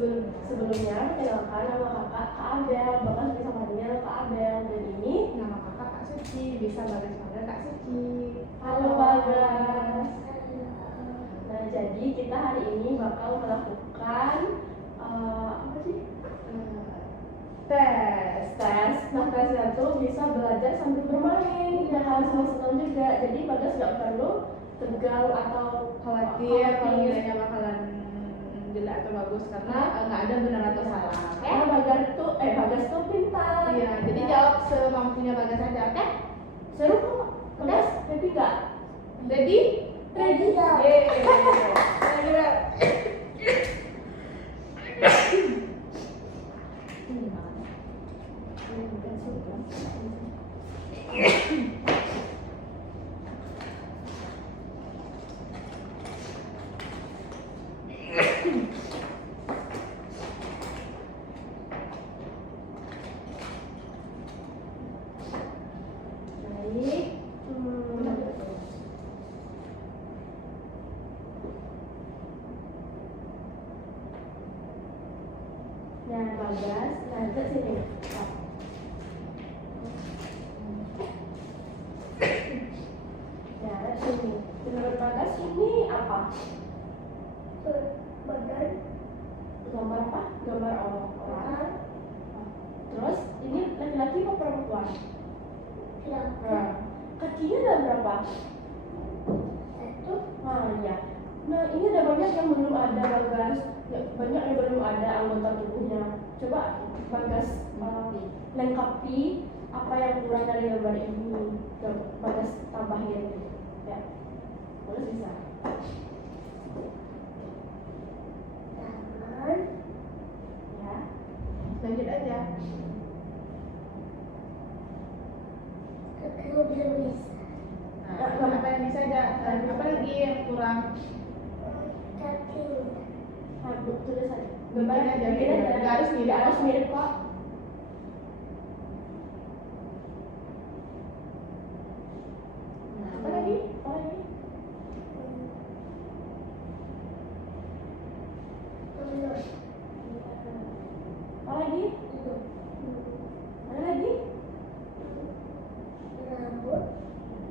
Sebelumnya perkenalkan, nama kakak Kak Abel, Bagas bisa panggil Kak Abel. Dan ini nama kakak Kak Suci, bisa Bagas panggil Kak Suci. Halo Bagas. Nah, jadi kita hari ini bakal melakukan apa sih? Tes. Nah, tesnya tuh bisa belajar sambil bermain, ya harus senang-senang juga. Jadi Bagas nggak perlu tegang atau khawatir kalau nilainya bakalan jelek atau bagus karena nggak ada benar atau salah. Karena Bagas tuh pintar. Iya, jadi jawab semampunya Bagas aja, oke? Seru kok. Bagas, ready nggak? Ready? Ready nggak? Nah, Bagas, nanti sini. Nah, sini. Menurut Bagas ini apa? Badan. Gambar apa? Gambar orang. Terus ini laki-laki apa perempuan? Nah, kakinya ada berapa? Satu. Nah, ya. Nah, ini ada banyak yang belum ada Bagas. Banyak yang belum ada anggota tubuhnya. Coba Bagas lengkapi apa yang kurang dari gambar ini. Bagas tambahin. Ya. Terus bisa. Tangan. Ya. Lanjut aja. Kalau belum bisa. Nah, apa yang bisa aja? Apa lagi yang kurang? Kaki. Tulis aja. Bikin aja. Nggak harus mirip. Nggak harus mirip kok. Nah, apa lagi? Apa lagi? Ada lagi? Rambut.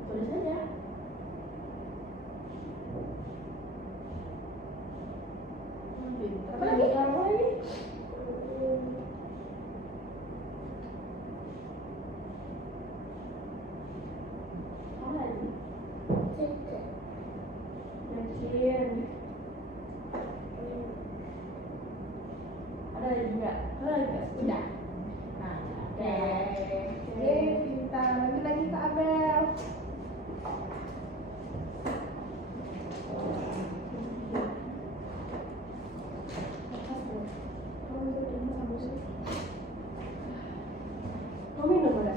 Tulis aja. Apa lagi? Apa lagi? Apa lagi? Yakin. Ada lagi nggak? Ada lagi nggak? Udah. Nah, oke. Pintar. Lanjut lagi ke Abel. Mau minum udah?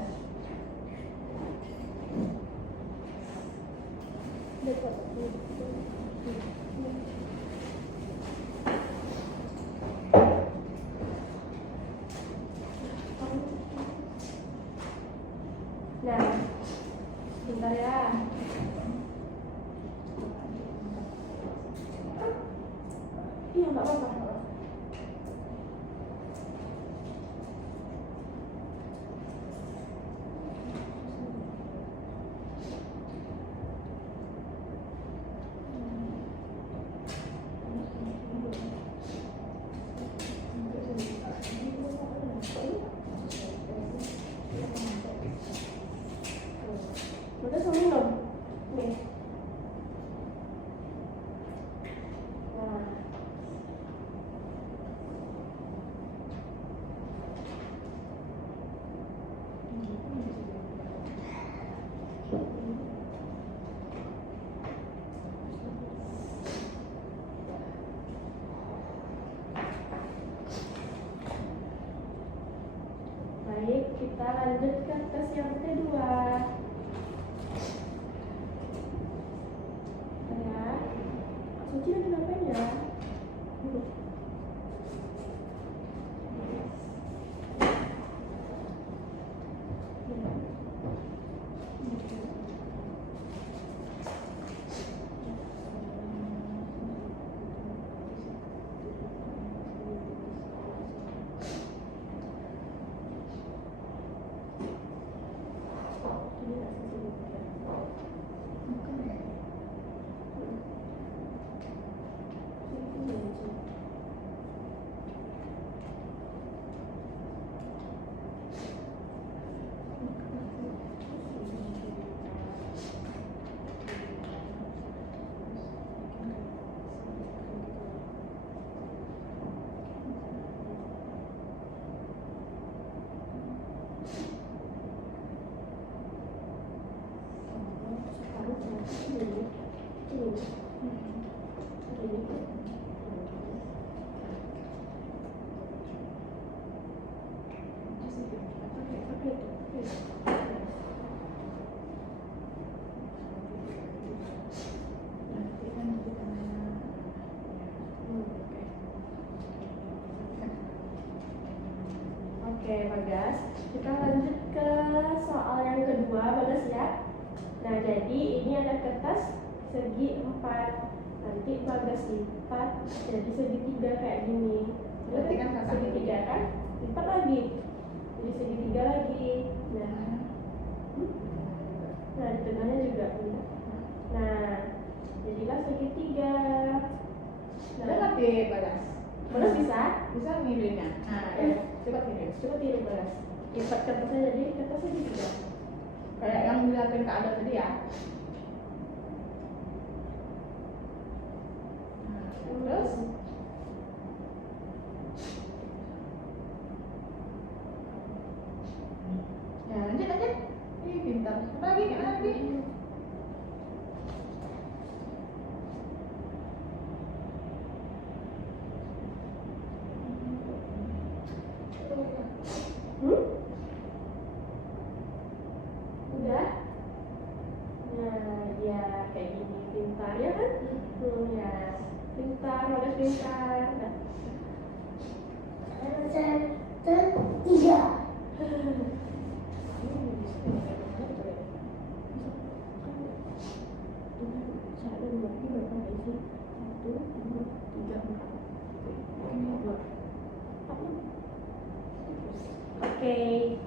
Nah, bentar ya. Iya, nggak apa-apa. Udah mau minum? Nih. Nah. Baik, kita lanjut ke tes yang kedua. Ya, Suci lagi ngapain ya? Gitu. Nanti kan kita Oke, Bagas. Kita lanjut ke soal yang kedua, Bagas ya. Nah, jadi ini ada kertas segi 4. Nanti Bagas lipat jadi segitiga kayak gini. Berarti kan kakak segitiga kan? Lipat lagi. Jadi segitiga lagi. Nah, di tengahnya juga. Nah, jadilah segitiga. Ada ngerti Bagas? Bagas bisa? Bisa ngidenya? Nah, ya. Coba tiru. Coba tiru Bagas. Lipat kertasnya jadi kertasnya segitiga. Kayak yang dilakuin Kak Ada tadi ya. Terus? Ya, lanjut. Ih, pintar. Apa lagi? Gimana lagi? Udah? Nah, ya kayak gini. Pintar ya kan? Ya. Pintar, Bagas pintar. Nah. Tiga. Oke.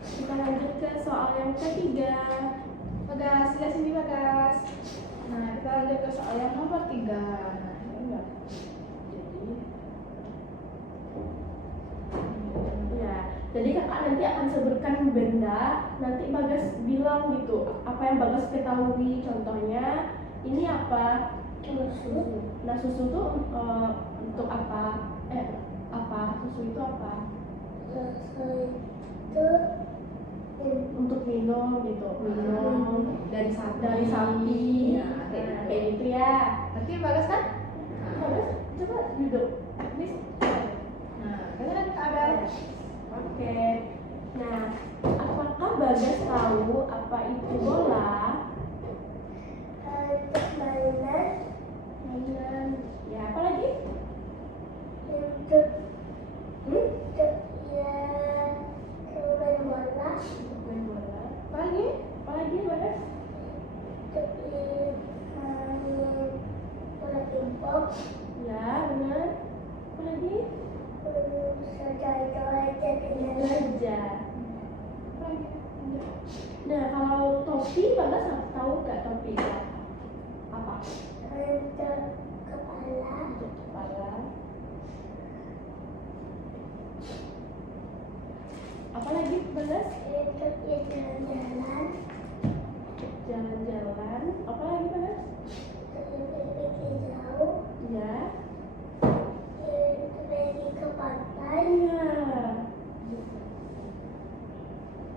Kita lanjut ke soal yang ketiga. Bagas, lihat sini Bagas. Nah, kita lanjut ke soal yang nomor 3. Nah, ini enggak. Jadi kakak nanti akan sebutkan benda. Nanti Bagas bilang gitu apa yang Bagas ketahui. Contohnya ini apa? Susu. Nah, susu tuh untuk apa? Apa? Susu itu apa? Susu itu Untuk minum gitu. Minum dari sapi. Nah, Kayak gitu ya. Nanti Bagas kan? Bagas coba duduk. Miss. Nah, kalian ada Kak Ada. Oke. Nah, apakah Bagas tahu apa itu bola? untuk mainan, Mainan. Ya, apa lagi? untuk ya main bola, Main bola. Apa lagi? Apa lagi, Bagas? untuk main bola pingpong, Ya, benar. Apa lagi? saja dengan Belajar. Apa lagi? Nah, kalau topi, Bagas tahu nggak topi itu apa? untuk kepala, Untuk kepala. Apa lagi, Bagas? untuk jalan-jalan, Jalan-jalan. Apa lagi, Bagas? untuk pergi jauh, Ya. untuk pergi ke pantai, Iya.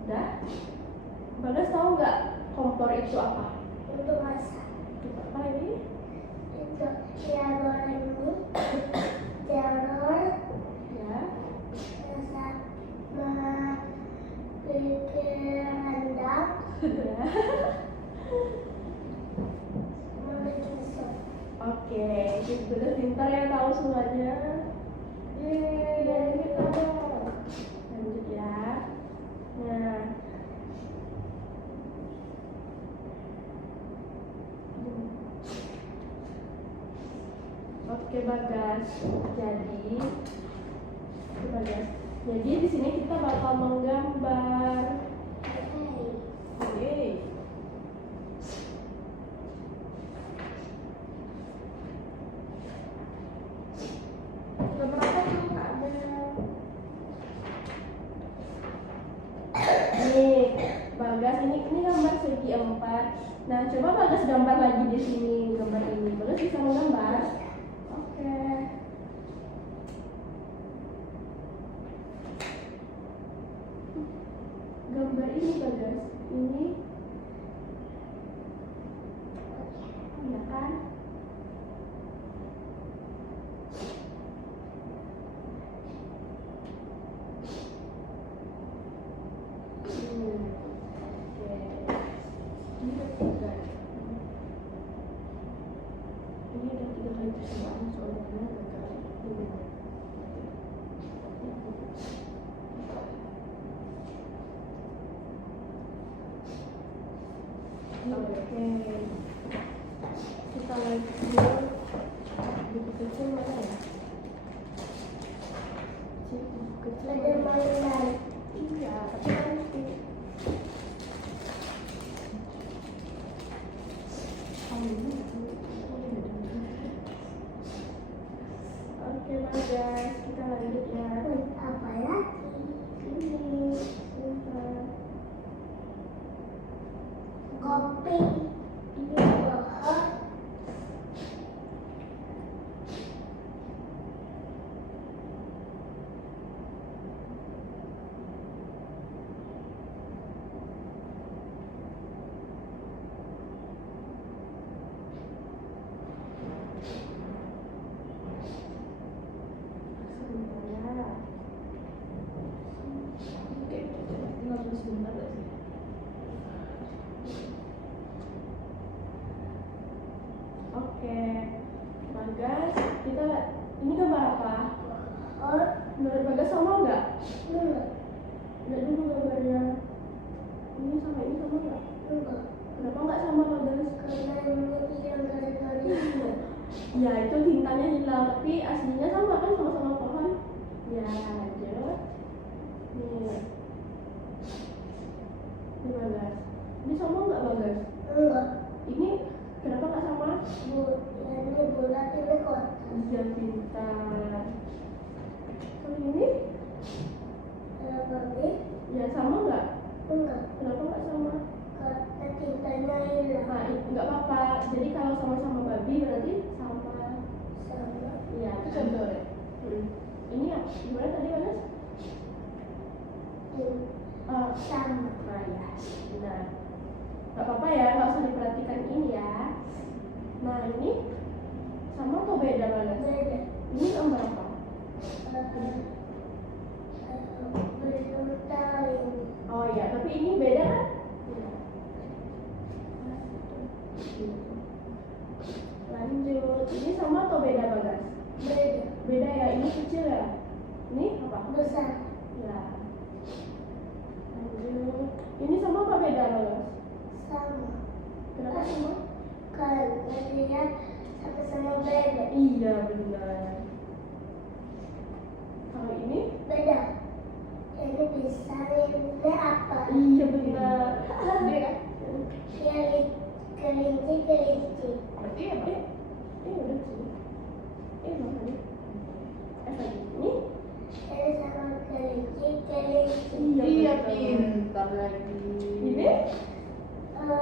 Udah? Bagas tahu nggak kompor itu apa? untuk masak, Apa lagi? untuk goreng mie, telur, Ya. sama bikin rendang, Ya. sama bikin sup. Oke, Bagas pintar ya tahu semuanya. Yeay, kita lanjut ya. Nah, oke Bagas. Jadi di sini kita bakal menggambar. Oke. Gambar apa tuh Kak Abel? Nih, Bagas ini gambar segi 4. Nah, coba Bagas gambar lagi di sini gambar ini. Bagas bisa menggambar? Oke. Gambar ini Bagas. Ini. Iya kan? persembahan soalnya agak Oke, kita lanjut buku kecil mana ya? Buku kecil Ada mainan. iya, tapi nanti Oke, guys, kita lanjut ya. Apa lagi? Ini sebentar. Kopi. Ini Pohon. sebentar ya. Oke, tinggal terus sebentar gak sih? Oke, Bagas, kita ini gambar apa? Pohon. Menurut Bagas sama nggak? Enggak. Lihat dulu gambarnya. Ini sama nggak? Enggak. Kenapa nggak sama Bagas? Karena ini hilang gara-gara Ya itu tintanya hilang, tapi aslinya sama kan, sama-sama pohon. Ya lanjut. Nih, ini Bagas. Ini sama nggak Bagas? enggak. Ini kenapa nggak sama? Ini bulat, ini kotak. Iya pintar. Kalau ini? Babi. Ya sama nggak? Enggak. Kenapa nggak sama? Karena tintanya hilang. Nah, nggak apa-apa. Jadi kalau sama-sama babi berarti sama. Sama. Iya. Itu contoh deh. Ini ya, gimana tadi Bagas? Sama. Nah ya, benar. Nggak apa-apa ya, nggak usah diperhatikan ini ya. Nah ini sama atau beda Bagas? Beda. Ini gambar apa? Belum tahu ini. Oh iya, tapi ini beda kan? Lanjut, ini sama atau beda Bagas? Beda. Beda ya, ini kecil ya. Ini apa? Besar. Ya. Lanjut, ini sama apa beda Bagas? Sama. Kenapa sama? Karena dia sama-sama beda. Iya benar. Kalau ini? Beda. Ini bisa ini apa? Iya benar. Dia kan? Dia kelinci. Berarti apa? Udah sih. Makanya. Lagi ini? Ini sama kelinci. Iya, betul. pintar lagi. Ini? Sama.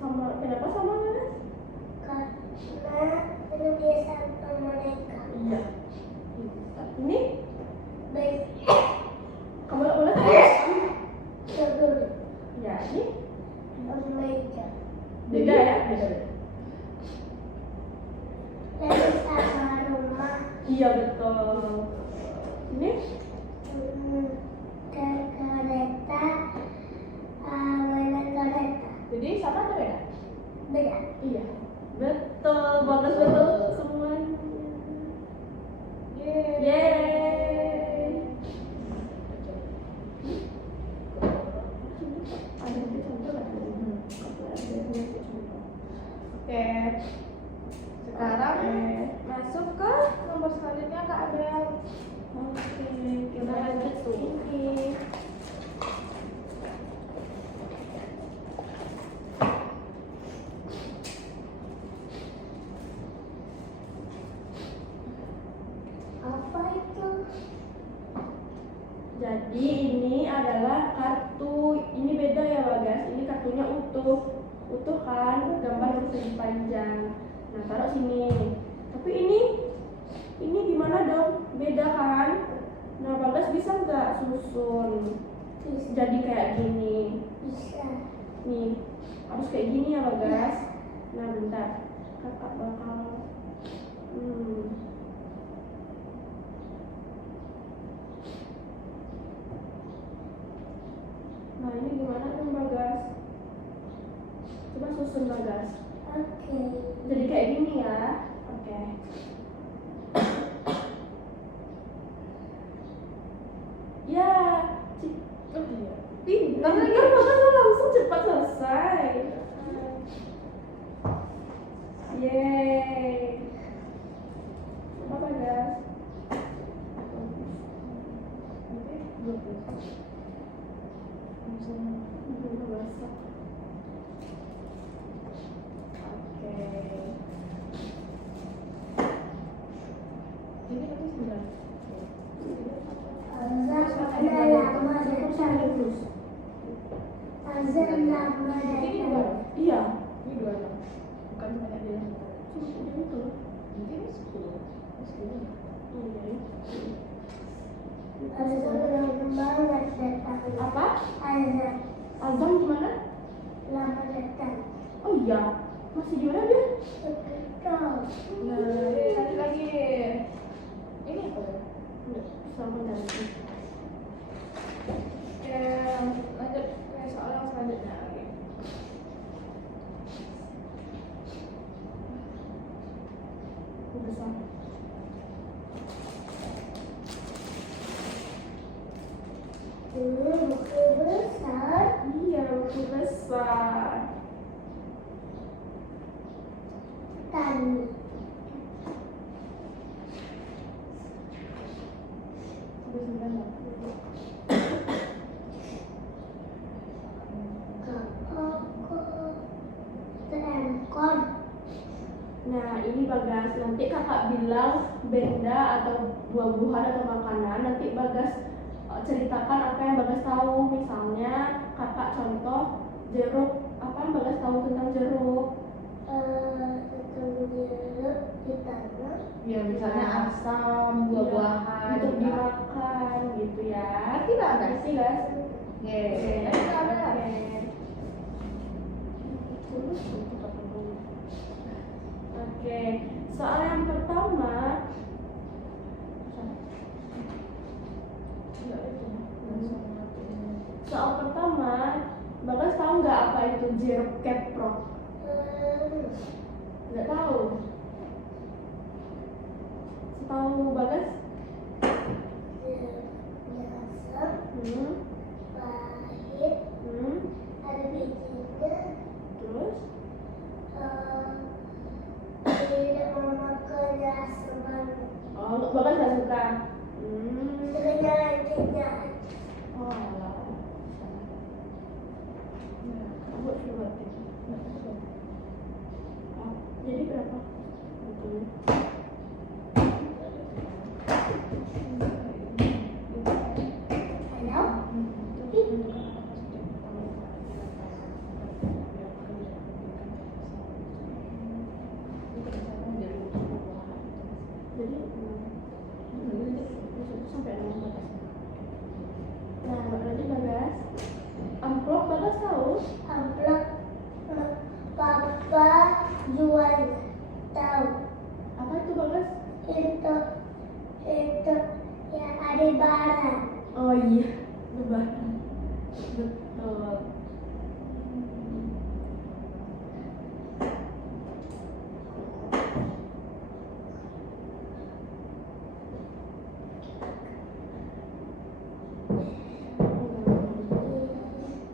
Sama. Kenapa sama Mas? Karena ini dia satu mereka. Iya. Ini? Baik. Kamu boleh saya? Dulu. Ya, ini Meja. beda ya? Beda. Lalu sama rumah. Iya betul. Ini? Ke kereta. Mana kereta? Jadi sama atau beda? Beda. Iya. Betul, bagus betul semuanya. Yeay. Ada yang contoh nggak? Oke. Sekarang masuk ke nomor selanjutnya Kak Abel. Oke, kita lanjut tuh. Ini. Apa itu? Jadi ini adalah kartu, ini beda ya Bagas, ini kartunya utuh kan, gambar persegi panjang. Nah taruh sini. Tapi ini gimana dong? Beda kan? Nah Bagas bisa nggak susun? Bisa. Jadi kayak gini. Bisa. Nih harus kayak gini ya Bagas. Nah bentar, kakak bakal. Nah ini gimana kan Bagas? Coba susun Bagas. Oke. Jadi kayak kayak gini ya. Oke. Ya, oh iya. Pintar lagi makanya langsung cepat selesai. Yeay. Apa guys? Oke. Ini nanti 9. Azan lama datang. Azan lama Ini datang. 2. Iya. Ini 2 dong. Bukan cuma ada yang Itu. Nanti ini 10. Ini 10. Azan lama datang. Apa? Azan Azam gimana? lama datang. Oh iya. Masih gimana dia? Kau. Nah, satu lagi. Ini apa ya? Sama ganti. Lanjut ke soal yang selanjutnya lagi. Besar. Buku besar. Iya, buku besar. Tani. Sampai 9 dong. Seekor. Nah, ini Bagas. Nanti kakak bilang benda atau buah-buahan atau makanan. Nanti Bagas ceritakan apa yang Bagas tahu. Misalnya kakak contoh jeruk. Apa yang Bagas tahu tentang jeruk? Tentang jeruk di tanah. Ya, misalnya asam, buah-buahan. Untuk dimakan gitu ya. Ngerti nggak, guys? Ngerti, guys? Yeay. Nanti kita ada. Oke, soal yang pertama. Soal pertama, Bagas tahu nggak apa itu jeruk keprok? Nggak tahu. Tahu Bagas? Biasa. Hmm. Pahit. Ada bijinya. Terus? Tidak memakannya sebanyak. Oh, Bagas nggak suka. Sebenarnya. Oh, alah. Kamu coba deh. Oh, jadi berapa? Betul. Halo? Jadi sampai 6 batas. Nah, berarti Bagas amplop Bagas tahu? Amplop. Papa jual. Tahu. Apa itu Bagas? Itu yang ada barang. Oh iya, lebaran. Betul.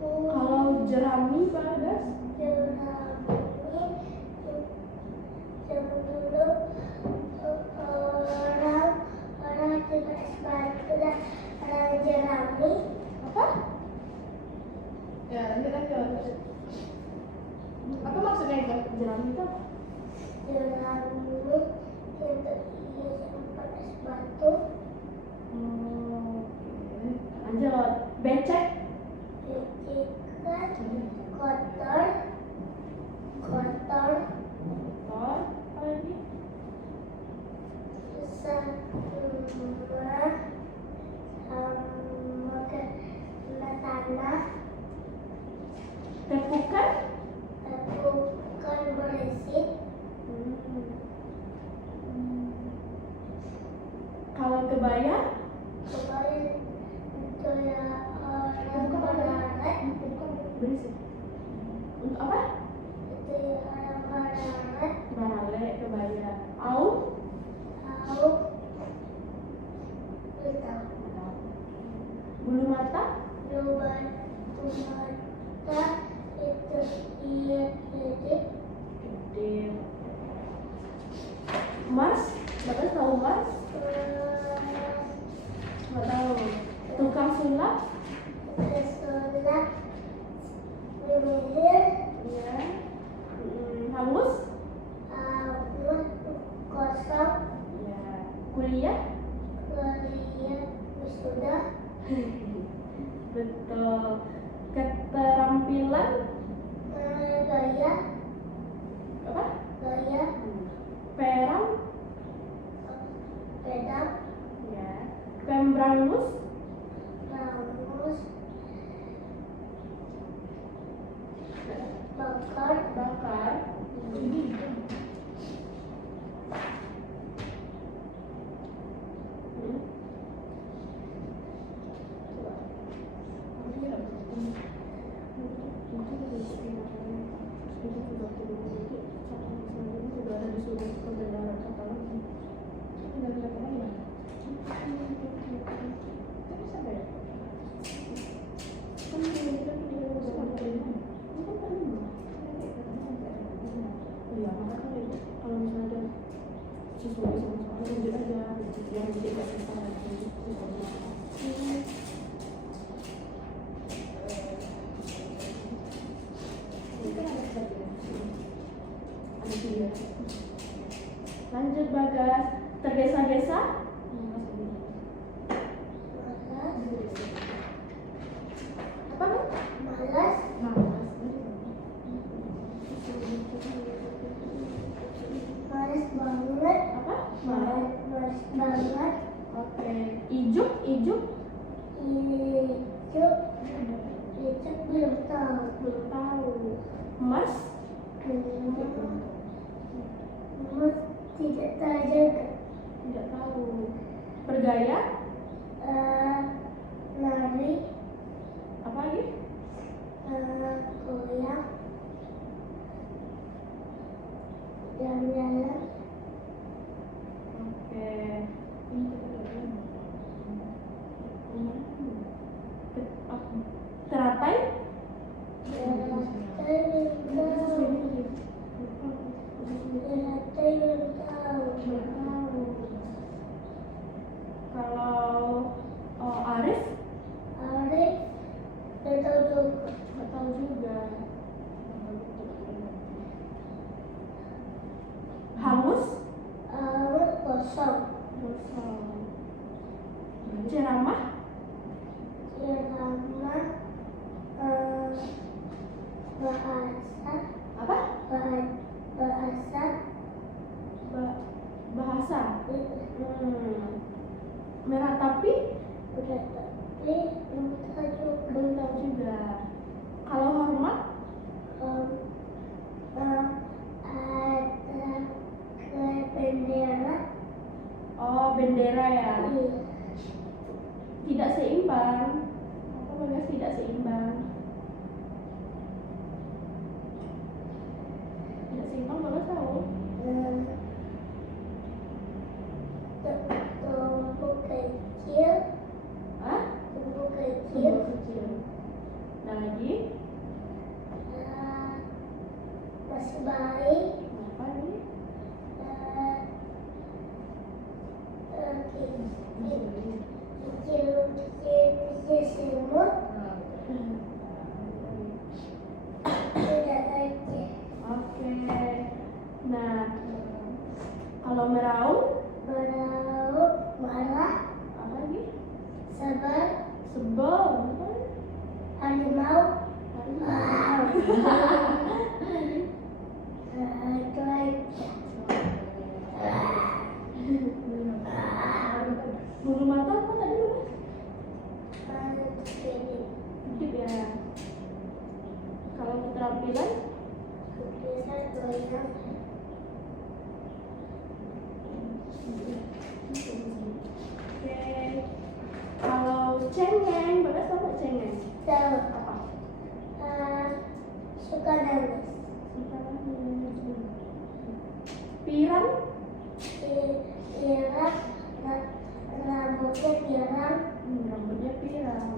Kalau jerami Bagas? Orang tidak sepatu dan orang jerami. Apa? Ya, lanjut. Apa maksudnya itu? Jerami itu apa? Jerami untuk pakai sepatu. Oke. Lanjut. Becek. Becikan kotor. Kotor. Apa lagi? Sama kena tanah. Tepukan. Bukan berisik. Kalau kebaya? Kemarin itu ya orang beraret. Berisik. Untuk apa? Itu ya orang beraret. Barale. Bagas tahu Mas? Nggak tahu. Tukang sulap? Kesulap. Mimihir. Iya. Hangus? Kosong. Iya. Kuliah? Kuliah. Wisuda. Betul. Keterampilan? Gaya. Apa? Gaya. Perang? Pedang. Ya. Pembrangus? Rambut. Bakar. Bakar? Kalau misalnya ada sesuai sama soal lanjut aja, yang tidak bisa lanjut Bagas, tergesa-gesa? Apa kan? Malas. Malas banget. Apa? Malas banget. Oke. Ijuk, ijuk? Ijuk. Ijuk belum tahu. Belum tahu. Emas? Mas tidak tahu juga. Tidak tahu. Bergaya? Lari. Apa lagi? Goyang. Jalan-jalan. Oke. Teratai? Kalau Arif? Arif. Tidak tahu juga. Nggak tahu juga. Hangus? Kosong. Kosong. Ceramah? Ceramah. Bahasa. Apa? Bahasa. Bahasa? Merah tapi? Udah tapi belum tahu juga. Belum tahu juga. Kalau hormat? Ada ke bendera. Oh, bendera ya. Iya. Tidak seimbang. Apa Bagas tidak seimbang? Tidak seimbang Bagas tahu. Tumpuk kecil. Hah? Tumpuk kecil. Sumber kecil. Nah lagi? Masih baik. Apa ini? Kecil semut. Udah aja. Oke. Nah, kalau meraung? Meraung, marah, Apa lagi? sabar, Sebel. Apa? harimau. Itu aja. Bulu mata apa tadi? Ini. Dikit ya. Kalau keterampilan? Bisa goyang. Oke. Kalau cengeng, Bagas tahu nggak cengeng? Tahu. Apa? Suka nangis. Pirang? Pirang. Rambutnya pirang. Rambutnya pirang.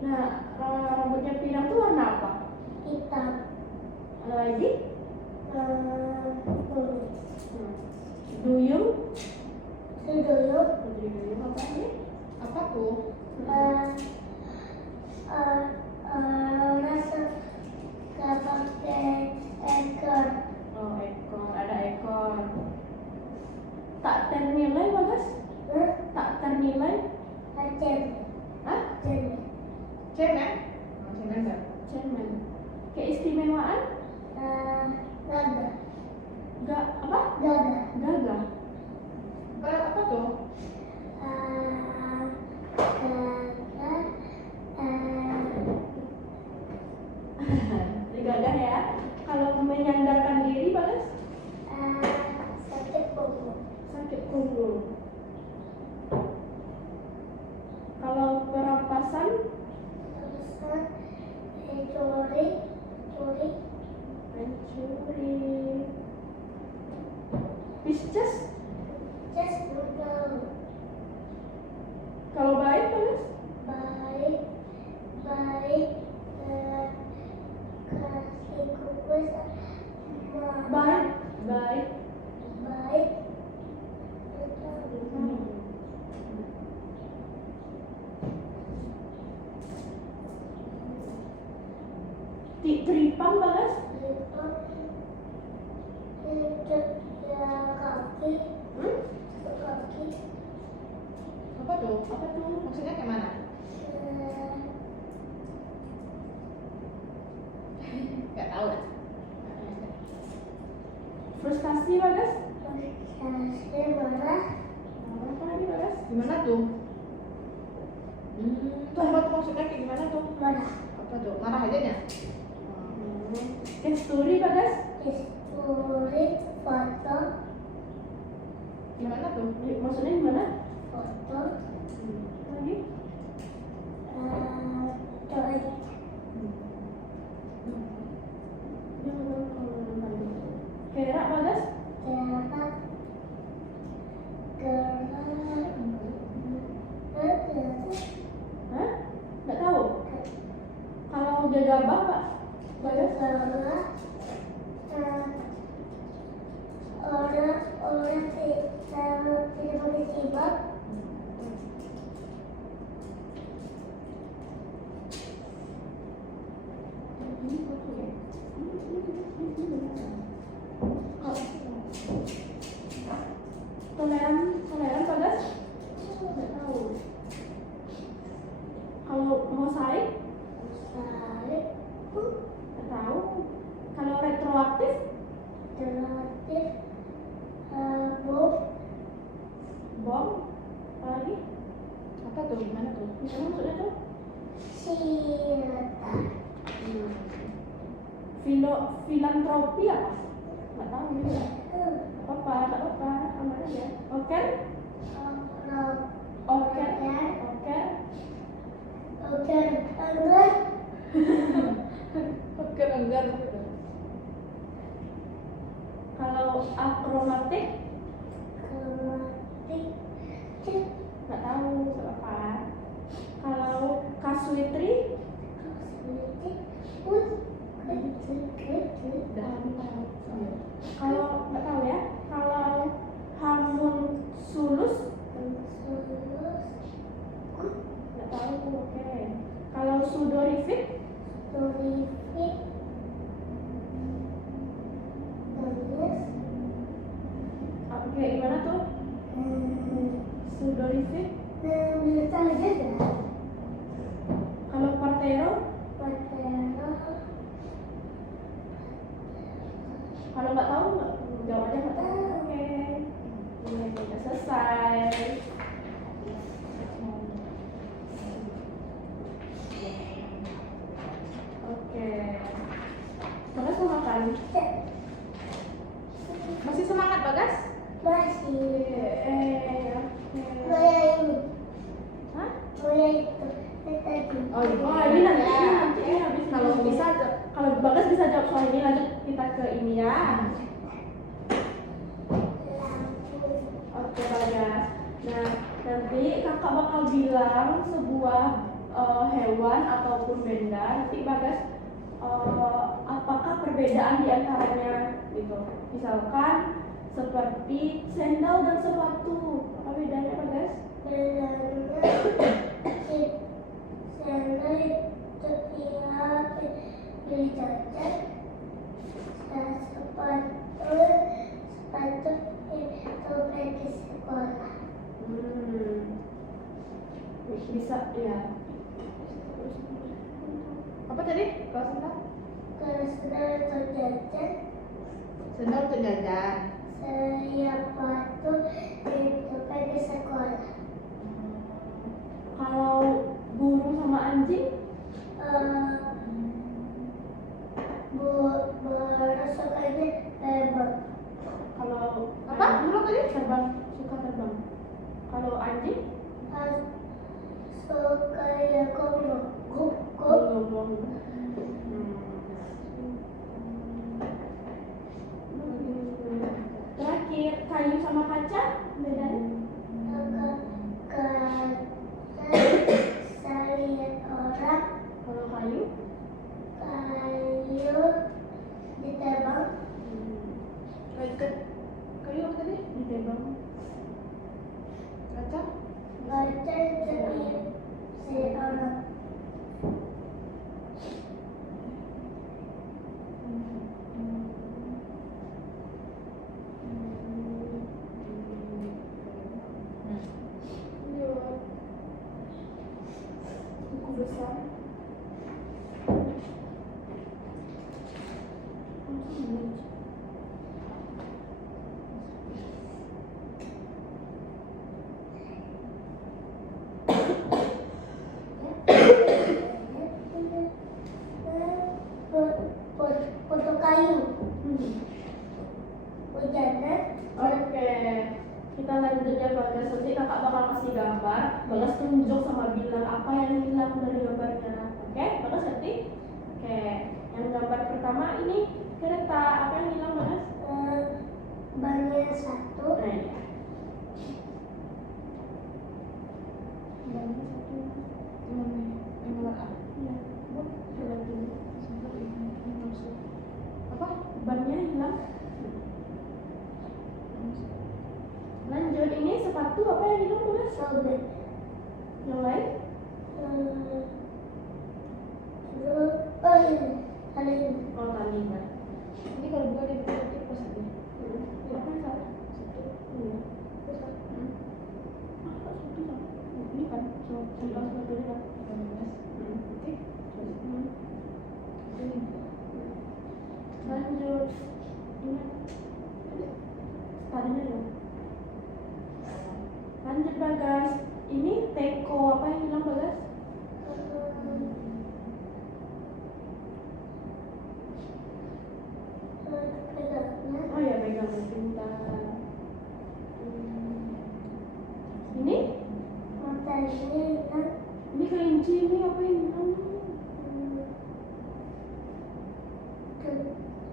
Nah, rambutnya pirang tuh warna apa? Hitam. Ada lagi? kuning. Duyung. Duyung. Duyung apa ini? Apa tuh? Orang suka pakai ekor. Oh, ekor. Ada ekor. Tak ternilai, Bagas? Tak ternilai? Cemen. Hah? Cemen. Cemen? Oh, cemen kan? Cemen. Keistimewaan? Gagah. Apa? Gagah. Gagah. Apa tuh? Gagah ya. Kalau menyandarkan diri, Bagas? Sakit punggung. Sakit punggung. Kalau perampasan? Terusan curi. Mencuri. Pisces? Just belum. Kalau baik, Bagas? Baik. Kasih kukus Baik. Baik. Baik. Tripang, Bagas? Kaki. Kaki. Apa tuh? Maksudnya kayak mana? Gak tahu lah. Frustasi, Bagas? Kasih marah. Apa lagi, Bagas? Gimana tuh? Tuh apa tuh maksudnya kayak gimana tuh? Marah. Apa tuh? Marah aja ya? Kesturi, Bagas? Isturi foto. Gimana tuh? Maksudnya gimana? Foto. Lagi? Coret. Perak, Bagas? Gerak. Hah? Nggak tahu? Kalau gegabah, Pak? Bagas? Orang tidak pakai jilbab. Toleran, Bagas? Nggak tahu. Kalau mosaik? Tarik. Nggak tahu. Kalau retroaktif? Relatif. Bom. Bom? Apa lagi? Apa tuh? Gimana tuh? Gimana maksudnya tuh? Silata. Filantropi apa? Nggak tahu juga. Nggak apa-apa, aman aja. Oke? Oke. Oke, enggak. Kalau akromatik? Nggak tahu apa. Kalau kasuitri? Kalau nggak tahu ya. Kalau hamun sulus? Nggak tahu. Oke. Kalau sudorifik? Oke, gimana tuh? Sudorifik? Kalau partero? Kalau nggak tahu nggak jawab aja nggak tahu. Oke. Ini udah selesai. Oke. Bagas mau makan? Masih semangat, Bagas? Masih. Oke. Hah? Oh, Oh, ini nanti habis kalau bisa kalau Bagas bisa jawab soal ini, lanjut kita ke ini ya. Oke, Bagas. Nah, nanti kakak bakal bilang sebuah hewan ataupun benda. Nanti Bagas apakah perbedaan di antaranya gitu. Misalkan seperti sendal dan sepatu. Apa bedanya Pak guys? Bedanya sendal itu dia pilih jajan, dan sepatu itu pergi sekolah. Bisa ya. Apa tadi? Kalau sendal? Kalau sendal untuk jajan, Sendal untuk jajan. sepatu itu pergi sekolah. Kalau burung sama anjing? Sukanya terbang. Kalau Apa? Belum tadi? terbang, suka terbang. Kalau anjing? Sukanya ngomong. Ngomong. Terakhir, kayu sama kaca bedanya? Saya lihat orang Kalau kayu? kayu ditebang. Kayu apa tadi? Ditebang. Kaca? Baca setiap si orang. Buku besar. Foto kayu. Hujanan. Oke, kita lanjut ya Bagas. Nanti kakak bakal kasih gambar. Bagas tunjuk sama bilang apa yang hilang dari gambarnya. Oke, Bagas ngerti? Oke, yang gambar pertama ini kereta. Apa yang hilang Bagas? Bannya satu. Nah, iya. Bannya satu. Yang nomor A. Iya. Coba dulu. Apa? Bannya hilang. Lanjut, ini sepatu apa yang hilang Bagas? Sobek. Yang lain? Terus, oh ini, kali ini. Oh, tali kan. Ini kalau buka dia bisa pas aja. Apa yang salah? Satu. Iya. Terus kan? Ini kan contoh sebetulnya kan. 18. Titik. Terus. Ini. Lanjut. Ini tadinya ya. Lanjut Bagas. Ini teko apa yang hilang Bagas? Pegangnya. Oh ya pegang pintar. Ini? Matanya hilang. Ini kelinci ini apa yang hilang?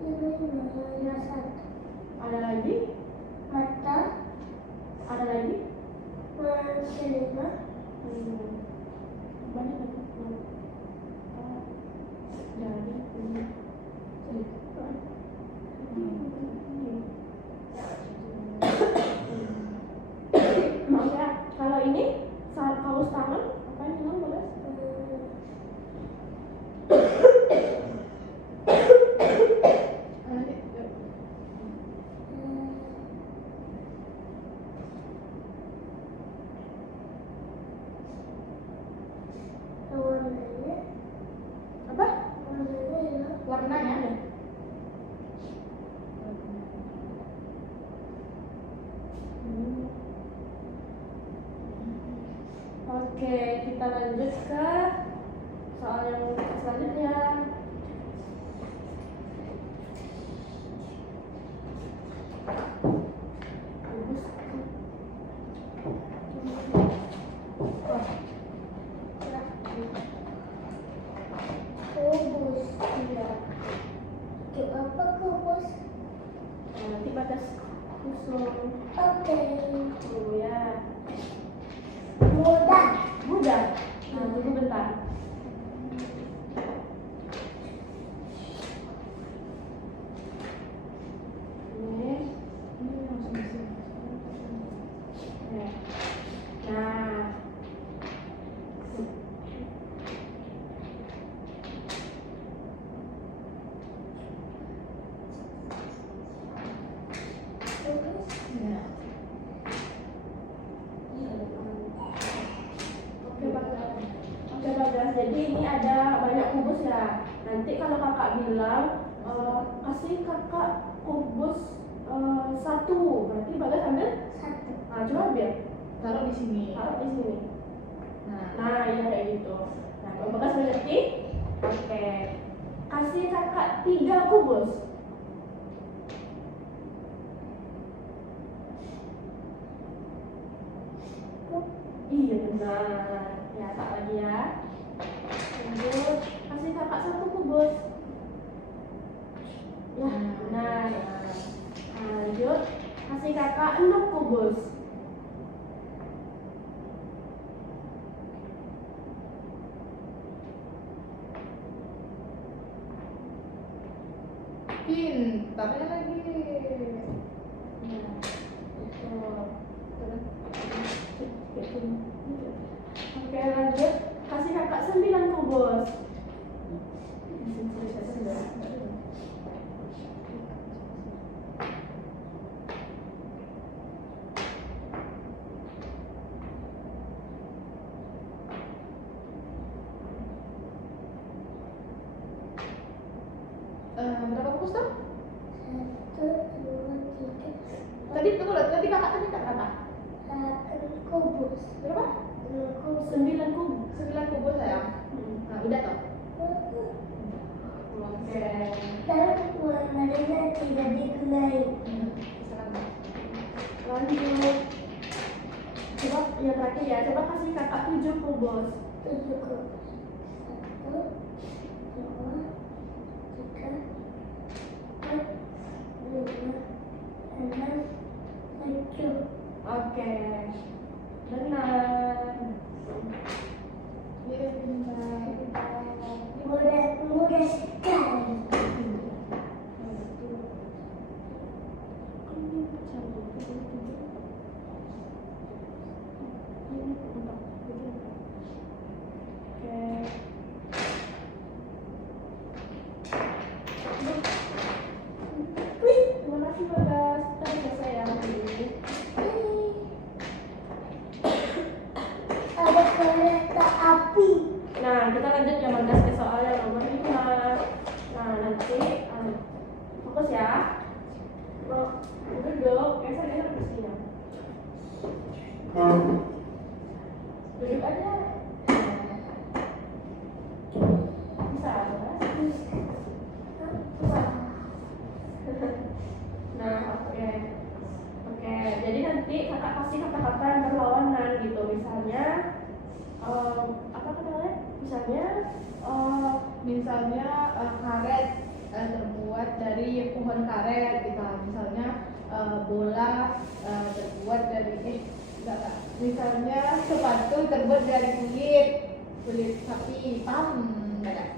Ini satu. Ada lagi? Mata. Ada lagi? Masih lima. Banyak lagi. Jadi ini. Maaf ya, kalau ini kaos tangan apa yang hilang Bagas? Warnanya. Apa? Warnanya hilang. Warnanya ada. Oke, kita lanjut ke soal yang selanjutnya. Kubus. Iya. Apa kubus? Nanti Bagas susun. Oke. Oh ya. Mudah. Mudah. Nah, tunggu bentar. ya. Nanti kalau kakak bilang kasih kakak kubus 1, berarti Bagas ambil 1. Nah, coba ambil. Taruh di sini. Taruh di sini. Nah, Nah, ya kayak gitu. Nah, kalau Bagas mengerti? Oke. Kasih kakak 3 kubus. Iya benar. Ya, tak lagi ya. Lanjut, kasih kakak 1 kubus. Ya, benar. Lanjut, kasih kakak 6 kubus. pintar lagi. Nah, itu. Oke, lanjut, kasih kakak 9 kubus. Berapa kubus tuh? 1, 2, 3. Tadi tunggu loh, tadi kakak tadi minta berapa? 6 kubus. Berapa? 6 kubus. 9 kubus. 9 kubus sayang. Nah, udah toh. Oke. Dan warnanya tidak digunakan. Lanjut. Coba yang terakhir ya, coba kasih kakak 7 kubus. 7 kubus. 1, 2, 3, 4, 5, 6, 7. Oke. Benar. Iya, pintar. Mudah sekali. Terima kasih Bagas, kita selesai ya hari ini. Ada kereta api. Nah, kita lanjut ya Bagas ke soal yang nomor 5. Nah, nanti fokus ya. Duduk, geser kursinya. Duduk aja. Bisa, Bagas? Nah, oke. Jadi nanti kakak kasih kata-kata yang berlawanan gitu. Misalnya, apa katanya? Misalnya karet terbuat dari pohon karet gitu. Misalnya bola terbuat dari enggak. Misalnya sepatu terbuat dari kulit sapi. Paham enggak?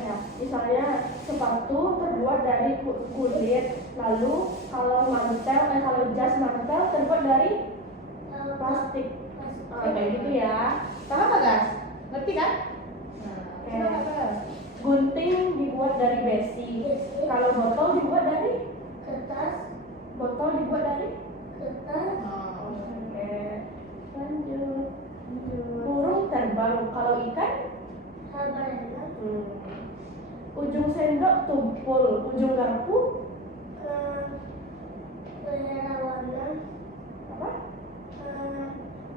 Ya, misalnya sepatu terbuat dari kulit, lalu kalau jas mantel terbuat dari plastik. Kayak gitu ya. Paham nggak, guys? Ngerti kan? Oke. Gunting dibuat dari besi. Kalau botol dibuat dari Kertas. Kertas. Oke. Lanjut. Burung terbang. Kalau ikan Banana. ujung sendok tumpul, ujung garpu Warna. apa?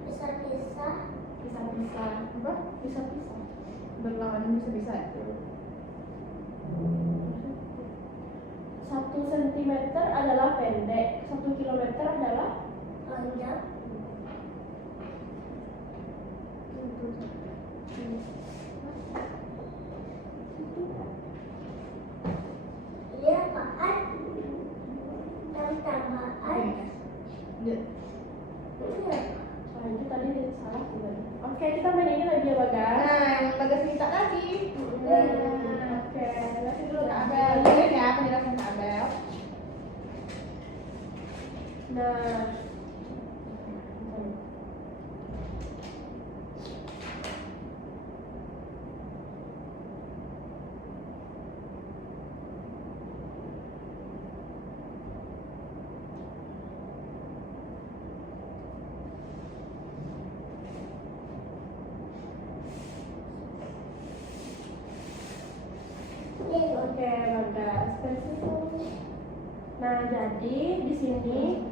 Pisah-pisah. Bisa-bisa. Apa? Bisa-bisa. Berlawanan bisa-bisa. 1 sentimeter adalah pendek, 1 kilometer adalah Panjang. Ini apaan? Tambahan. Iya. Ini apa? Nah, itu tadi salah sebenarnya. Oke, kita main ini lagi ya, Bagas. Nah, yang Bagas minta tadi. Oke, Kasih dulu Kak Abel. Dengerin ya penjelasan Kak Abel. Nah, Oke, Bagas. Nah, jadi di sini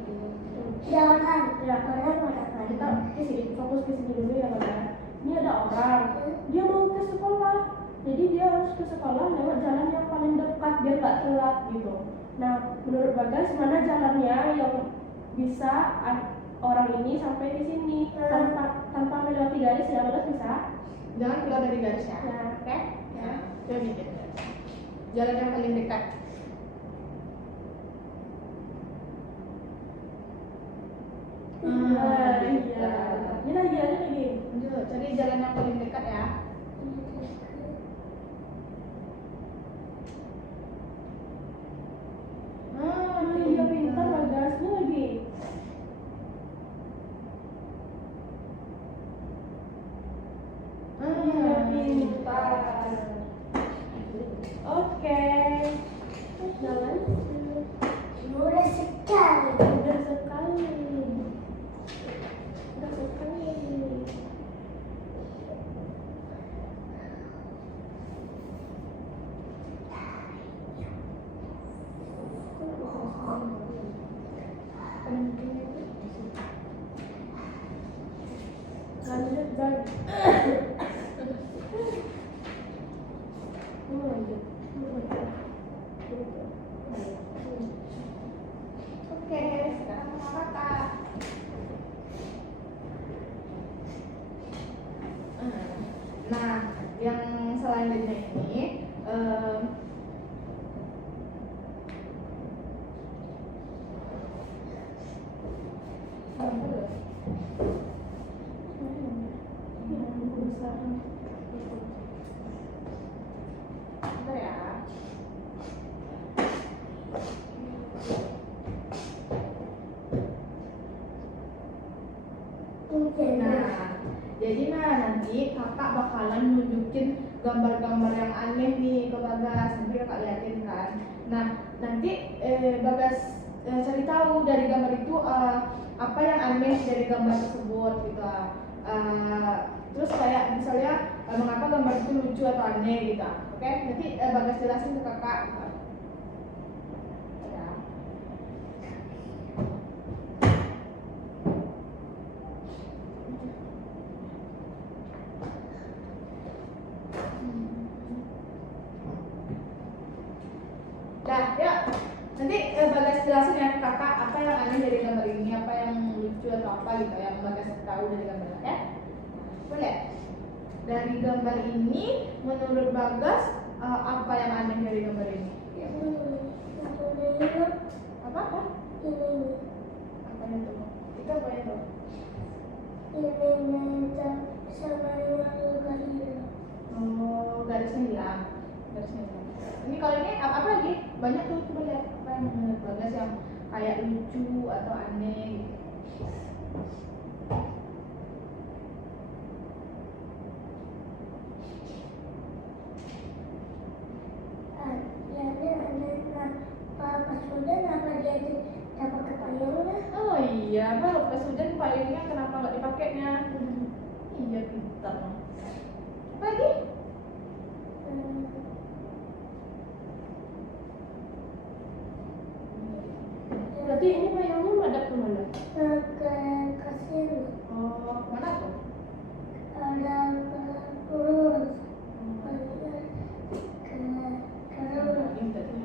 Jangan. ya Orang mana kan? kita ke sini, fokus ke sini dulu ya Bagas. Ini ada orang, dia mau ke sekolah. Jadi dia harus ke sekolah lewat jalan yang paling dekat biar nggak telat gitu. Nah, menurut Bagas mana jalannya yang bisa orang ini sampai di sini tanpa melewati garis ya, Bagas bisa? Jangan keluar dari garisnya. Ya. Oke? Ya. Coba bikin. Jalan yang paling dekat. Iya. Gitu. Ini lagi aja lagi. Lanjut, cari jalan yang paling dekat ya. Iya pintar Bagas, ini lagi. Iya pintar. Oke. Jalan. Mudah sekali. Mudah sekali. Mudah sekali. Lanjut dan lanjut. Oke, sekarang sama kakak. Nah, yang selanjutnya ini bentar ya. Nah, jadi nanti kakak bakalan nunjukin gambar-gambar yang aneh nih ke Bagas, nanti kakak liatin kan. Nah, nanti Bagas cari tahu dari gambar itu apa yang aneh dari gambar tersebut gitu. Terus kayak misalnya mengapa gambar itu lucu atau aneh gitu. Oke, nanti Bagas jelasin ke kakak. Ya. Dah, yuk. Nanti Bagas jelasin ya ke kakak apa yang aneh dari gambar ini, apa yang lucu atau apa gitu yang Bagas tahu dari gambar ya. Boleh. Dari gambar ini, menurut Bagas apa yang aneh dari gambar ini? Ya. Apa? Apa itu? Itu apa itu? Oh, garisnya hilang. Garisnya hilang. Ini kalau ini apa lagi? Banyak tuh, coba lihat apa yang menurut Bagas yang kayak lucu atau aneh gitu. Oh iya, kalau pas hujan payungnya kenapa nggak dipakainya? Iya pintar. Apa lagi? Berarti ini payungnya madep ke mana? Oh, mana tuh?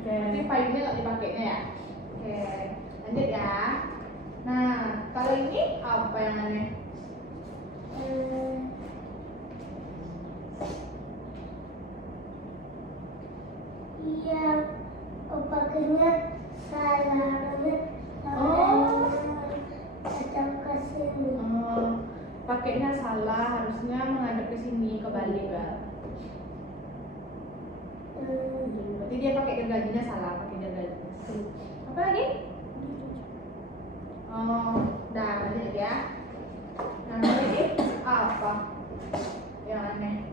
Nanti payungnya nggak dipakainya ya? Oke, lanjut ya. Nah, kalau ini apa yang aneh? Iya, pakainya salah. Pakainya salah, harusnya menghadap ke sini, kebalik kan? Berarti dia pakai gergajinya salah, pakai gergajinya. Apa lagi? Oh, dah lanjut ya. Nah, ini apa yang aneh?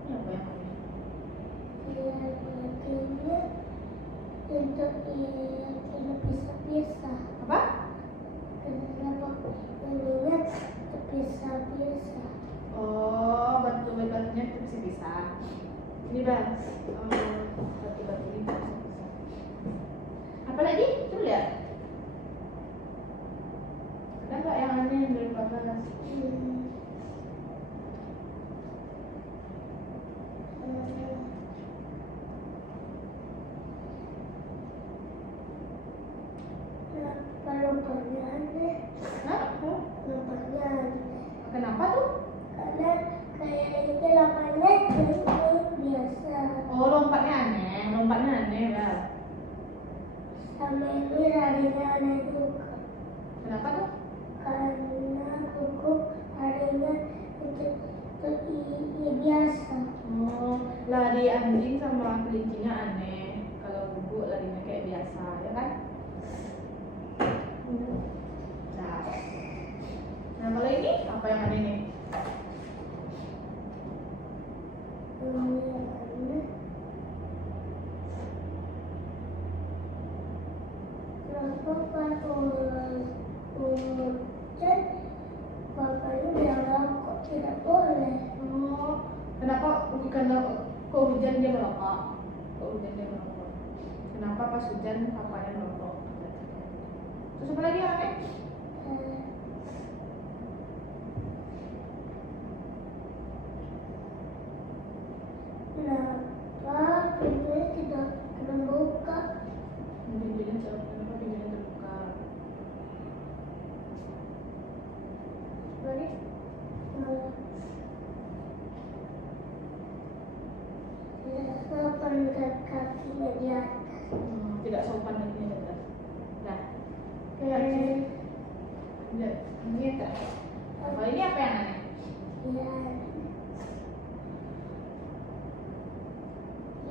Ini apa yang aneh? Untuk bisa-bisa. Apa? masih bisa. Ini bang, batu-batu ini bisa. Apa lagi? Coba lihat. Ada nggak yang aneh dari Bagas? Lompatnya aneh. Hah? Apa? Lompatnya aneh. Kenapa tuh? Karena kayak itu lompatnya biasa. Oh, lompatnya aneh, Bang. Sama ini larinya aneh juga. Kenapa tuh? Karena kuku larinya itu biasa. Oh, lari anjing sama kelincinya aneh. Kalau gugu larinya kayak biasa, ya kan? Nah, kalau ini apa yang aneh nih? Kenapa pas hujan bapaknya bilang kok tidak boleh? Oh, kenapa karena kok hujan dia merokok? Kenapa pas hujan papanya merokok? Terus apa lagi yang aneh? Kenapa pintunya tidak terbuka? Kenapa pintunya terbuka? Apa lagi? Tidak sopan kakinya di atas. Tidak sopan kakinya di atas. Nah, kayak ini tak. Apa ini apa yang aneh? Ya,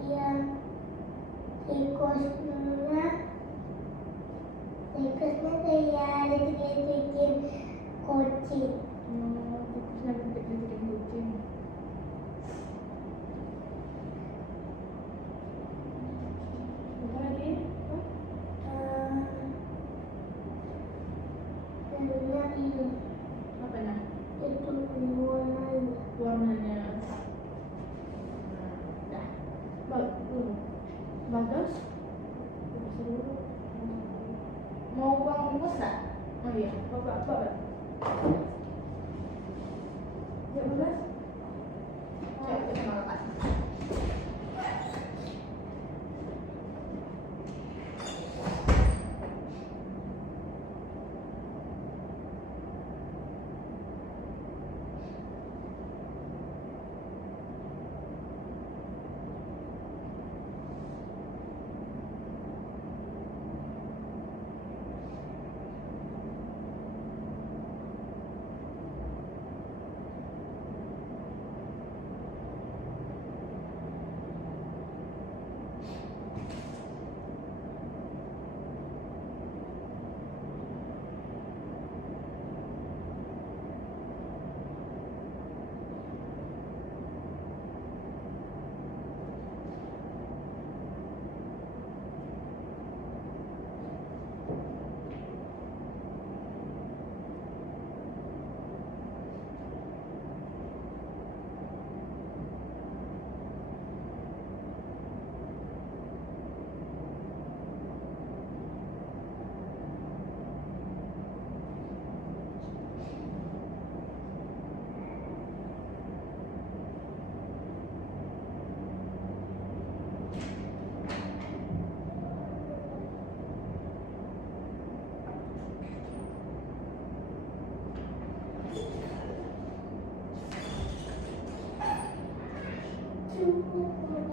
yang tikusnya kayak detik-detikin kucing. Tikusnya detik-detikin kucing. Apa lagi? Warnanya ini, Apanya? itu warnanya. Warnanya. Dah. Bagus. Mau uang bungkus nggak? Oh iya, bapak. Ya Bagas. Saya kita makan.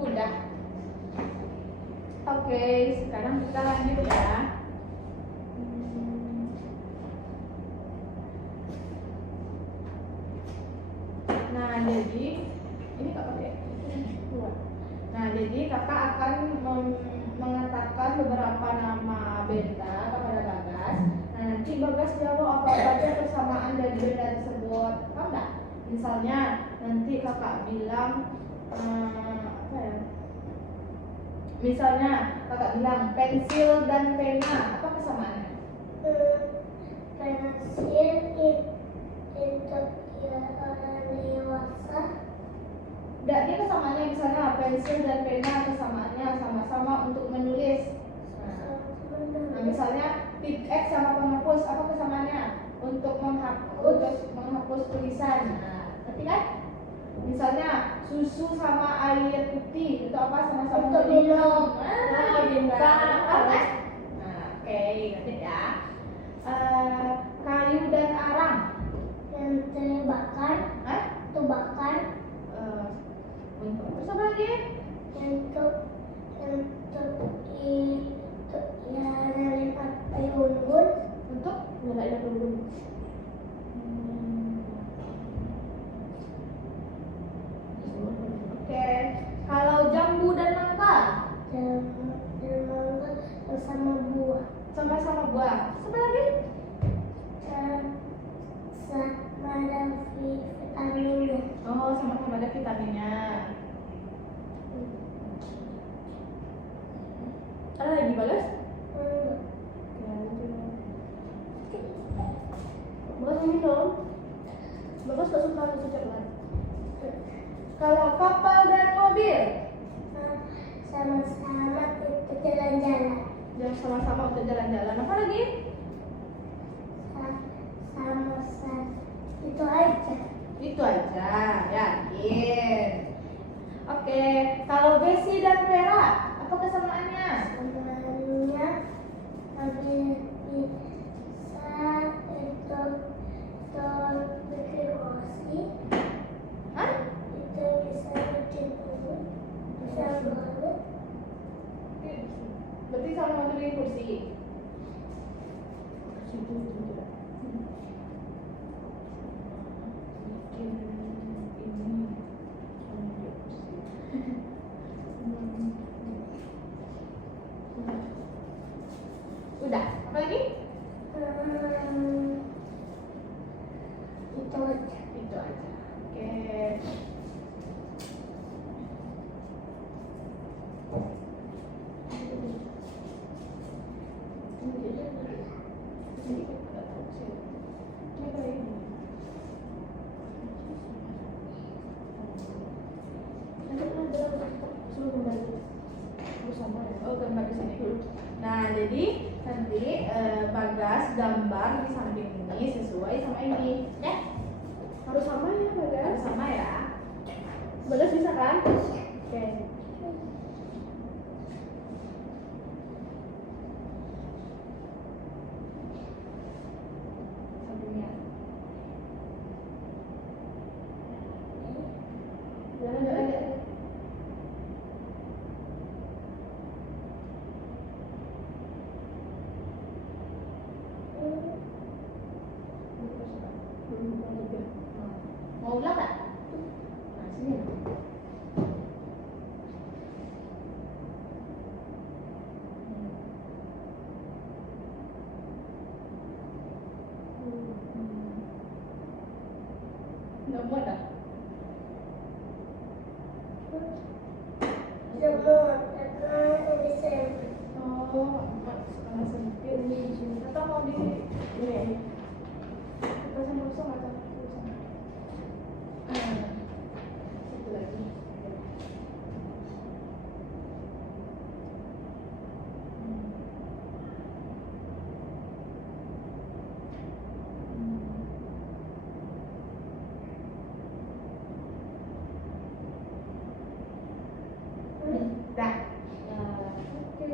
Udah. Oke, sekarang kita lanjut ya. Nah, jadi ini kak pakai. Nah, jadi kakak akan mengatakan beberapa nama benda kepada Bagas. Nah, nanti Bagas jawab apa saja persamaan dari benda tersebut. Paham nggak? Misalnya nanti kakak bilang apa ya? Misalnya kakak bilang pensil dan pena, apa kesamaannya? Pensil itu ya orang dewasa. Enggak misalnya pensil dan pena kesamaannya sama-sama untuk menulis. Nah, misalnya tip X sama penghapus, apa kesamaannya? Untuk menghapus tulisan. Nah, ngerti kan? Misalnya susu sama air putih itu apa? Sama-sama Untuk minum. bintang. Kan? Nah, oke, ngerti ya. Kayu dan arang. Yang terbakar, Hah? itu bakar, Untuk terus apa lagi? untuk nyalain api unggun, Untuk Nyalain api unggun. Oke. Kalau jambu dan nangka yang sama buah, sama-sama buah. Apa lagi? sama ada vitaminnya. Oh, sama-sama ada vitaminnya. Ada lagi Bagas? Bagas minum. Bagas gak suka susu coklat. Kalau kapal dan mobil, Sama-sama itu jalan-jalan, yang sama-sama untuk jalan-jalan. Apa lagi? sama-sama itu aja. Itu aja, yakin. Oke, kalau besi dan perak, apa kesamaannya? Sebenarnya bisa itu bikin kursi, Hah? itu bisa bikin ini, bisa banget. Berarti sama dengan kursi. Udah, apa lagi? Itu aja. Itu aja. Oke. Oh, gambar di sini. Nah, jadi nanti Bagas gambar di samping ini sesuai sama ini, ya? Harus sama ya Bagas? Harus sama ya. Bagas bisa kan? Oke. Sampingnya. Jangan. Mau ulang nggak? Nah, sini. Nggak muat dah. Semua karena bisa Oh, setengah sempit nih di sini. Atau mau di ini? Pasang kosong atau kosong? Satu lagi. Dah. Oke.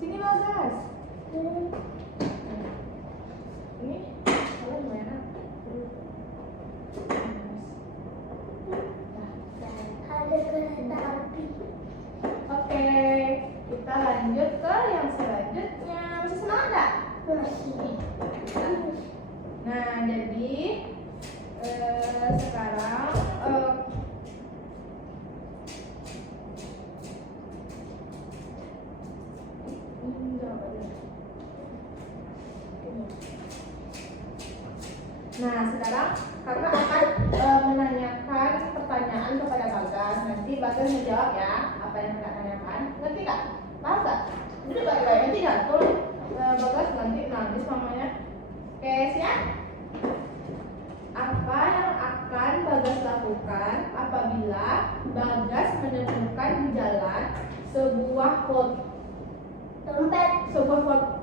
Sini Bagas. Ini kalau lumayan. ada kereta api. Oke, kita lanjut ke yang selanjutnya. Masih semangat nggak? Masih. apa aja. Nah, sekarang kakak akan menanyakan pertanyaan kepada Bagas. Nanti Bagas menjawab ya apa yang kakak tanyakan. Ngerti kak? Paham kak? Jadi baik-baik nanti jatuh. Bagas nanti nangis mamanya. Oke, siap? Apa yang akan Bagas lakukan apabila Bagas menemukan di jalan sebuah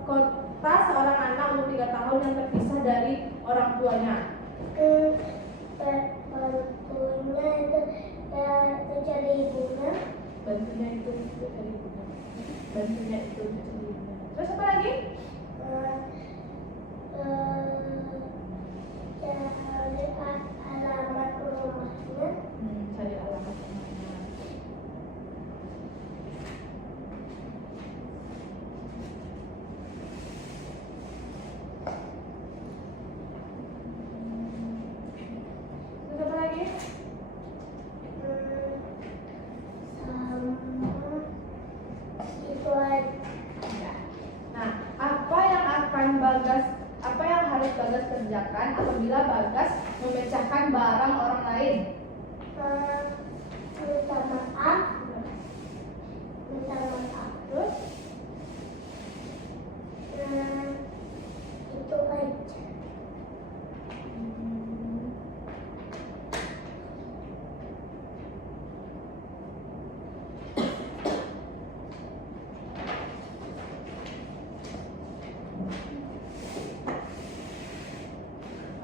kota seorang anak umur 3 tahun yang terpisah dari orang tuanya? Bantunya itu cari ibunya. Bantunya itu cari ibunya. Bantunya itu cari ibunya. Terus apa lagi? Cari alamat rumahnya. Cari alamat rumahnya. Terus apa lagi? Itu aja. Ya. Nah, apa yang harus Bagas kerjakan apabila Bagas memecahkan barang orang lain? Minta maaf. Terus? Itu aja.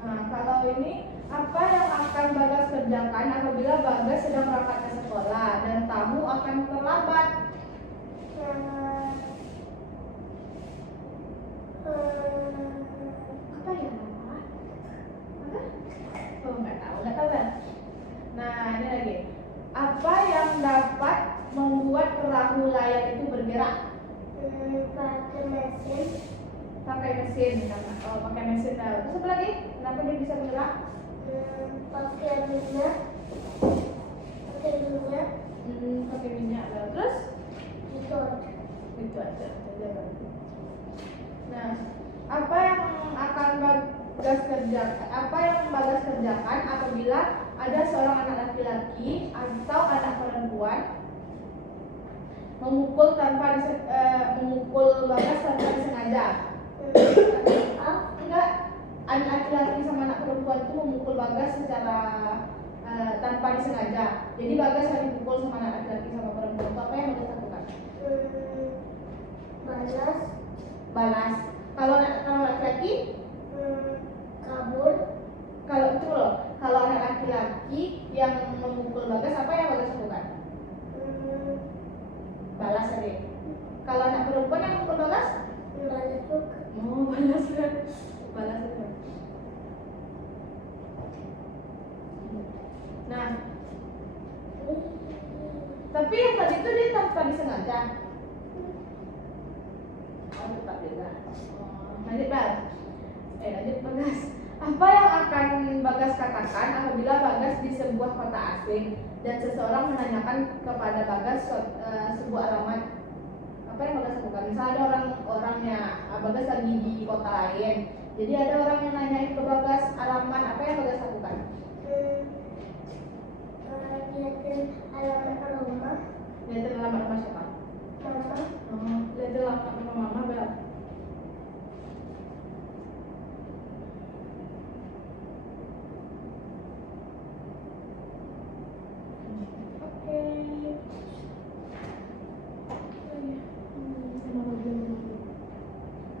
Nah, kalau ini apa yang akan Bagas kerjakan apabila Bagas sedang berangkat ke sekolah dan tamu akan terlambat? Apa ya? Apa? Oh, nggak tahu kan? Nah, ini lagi. Apa yang dapat membuat perahu layar itu bergerak? Pakai mesin. Pakai mesin. Oh, pakai mesin. Nah, terus apa lagi? Kenapa dia bisa bergerak? Pakai minyak. Pakai minyak. Terus? Itu aja. Itu aja. Nah, apa yang akan Bagas kerjakan? Apa yang Bagas kerjakan apabila ada seorang anak laki-laki atau anak perempuan memukul Bagas tanpa disengaja? Enggak, anak laki-laki sama anak perempuan itu memukul Bagas secara tanpa disengaja. Jadi Bagas lagi dipukul sama anak laki-laki sama perempuan. Itu apa yang Bagas lakukan? Balas. Kalau laki-laki Kabur. kalau itu loh, kalau anak laki-laki yang memukul Bagas, apa yang Bagas lakukan? Balas tadi. Kalau anak perempuan yang memukul Bagas? Balas juga. Oh, balas kan? Balas itu. Nah, tapi yang tadi itu dia tanpa disengaja. Oh, tetap juga. Lanjut Bagas. Lanjut Bagas. Apa yang akan Bagas katakan apabila Bagas di sebuah kota asing dan seseorang menanyakan kepada Bagas sebuah alamat? Apa yang Bagas lakukan? Misalnya ada orangnya Bagas lagi di kota lain, jadi ada orang yang nanyain ke Bagas alamat, apa yang Bagas lakukan? Lihatin alamat rumah. Lihatin alamat rumah siapa? Mama. Lihatin alamat rumah Mama Bel.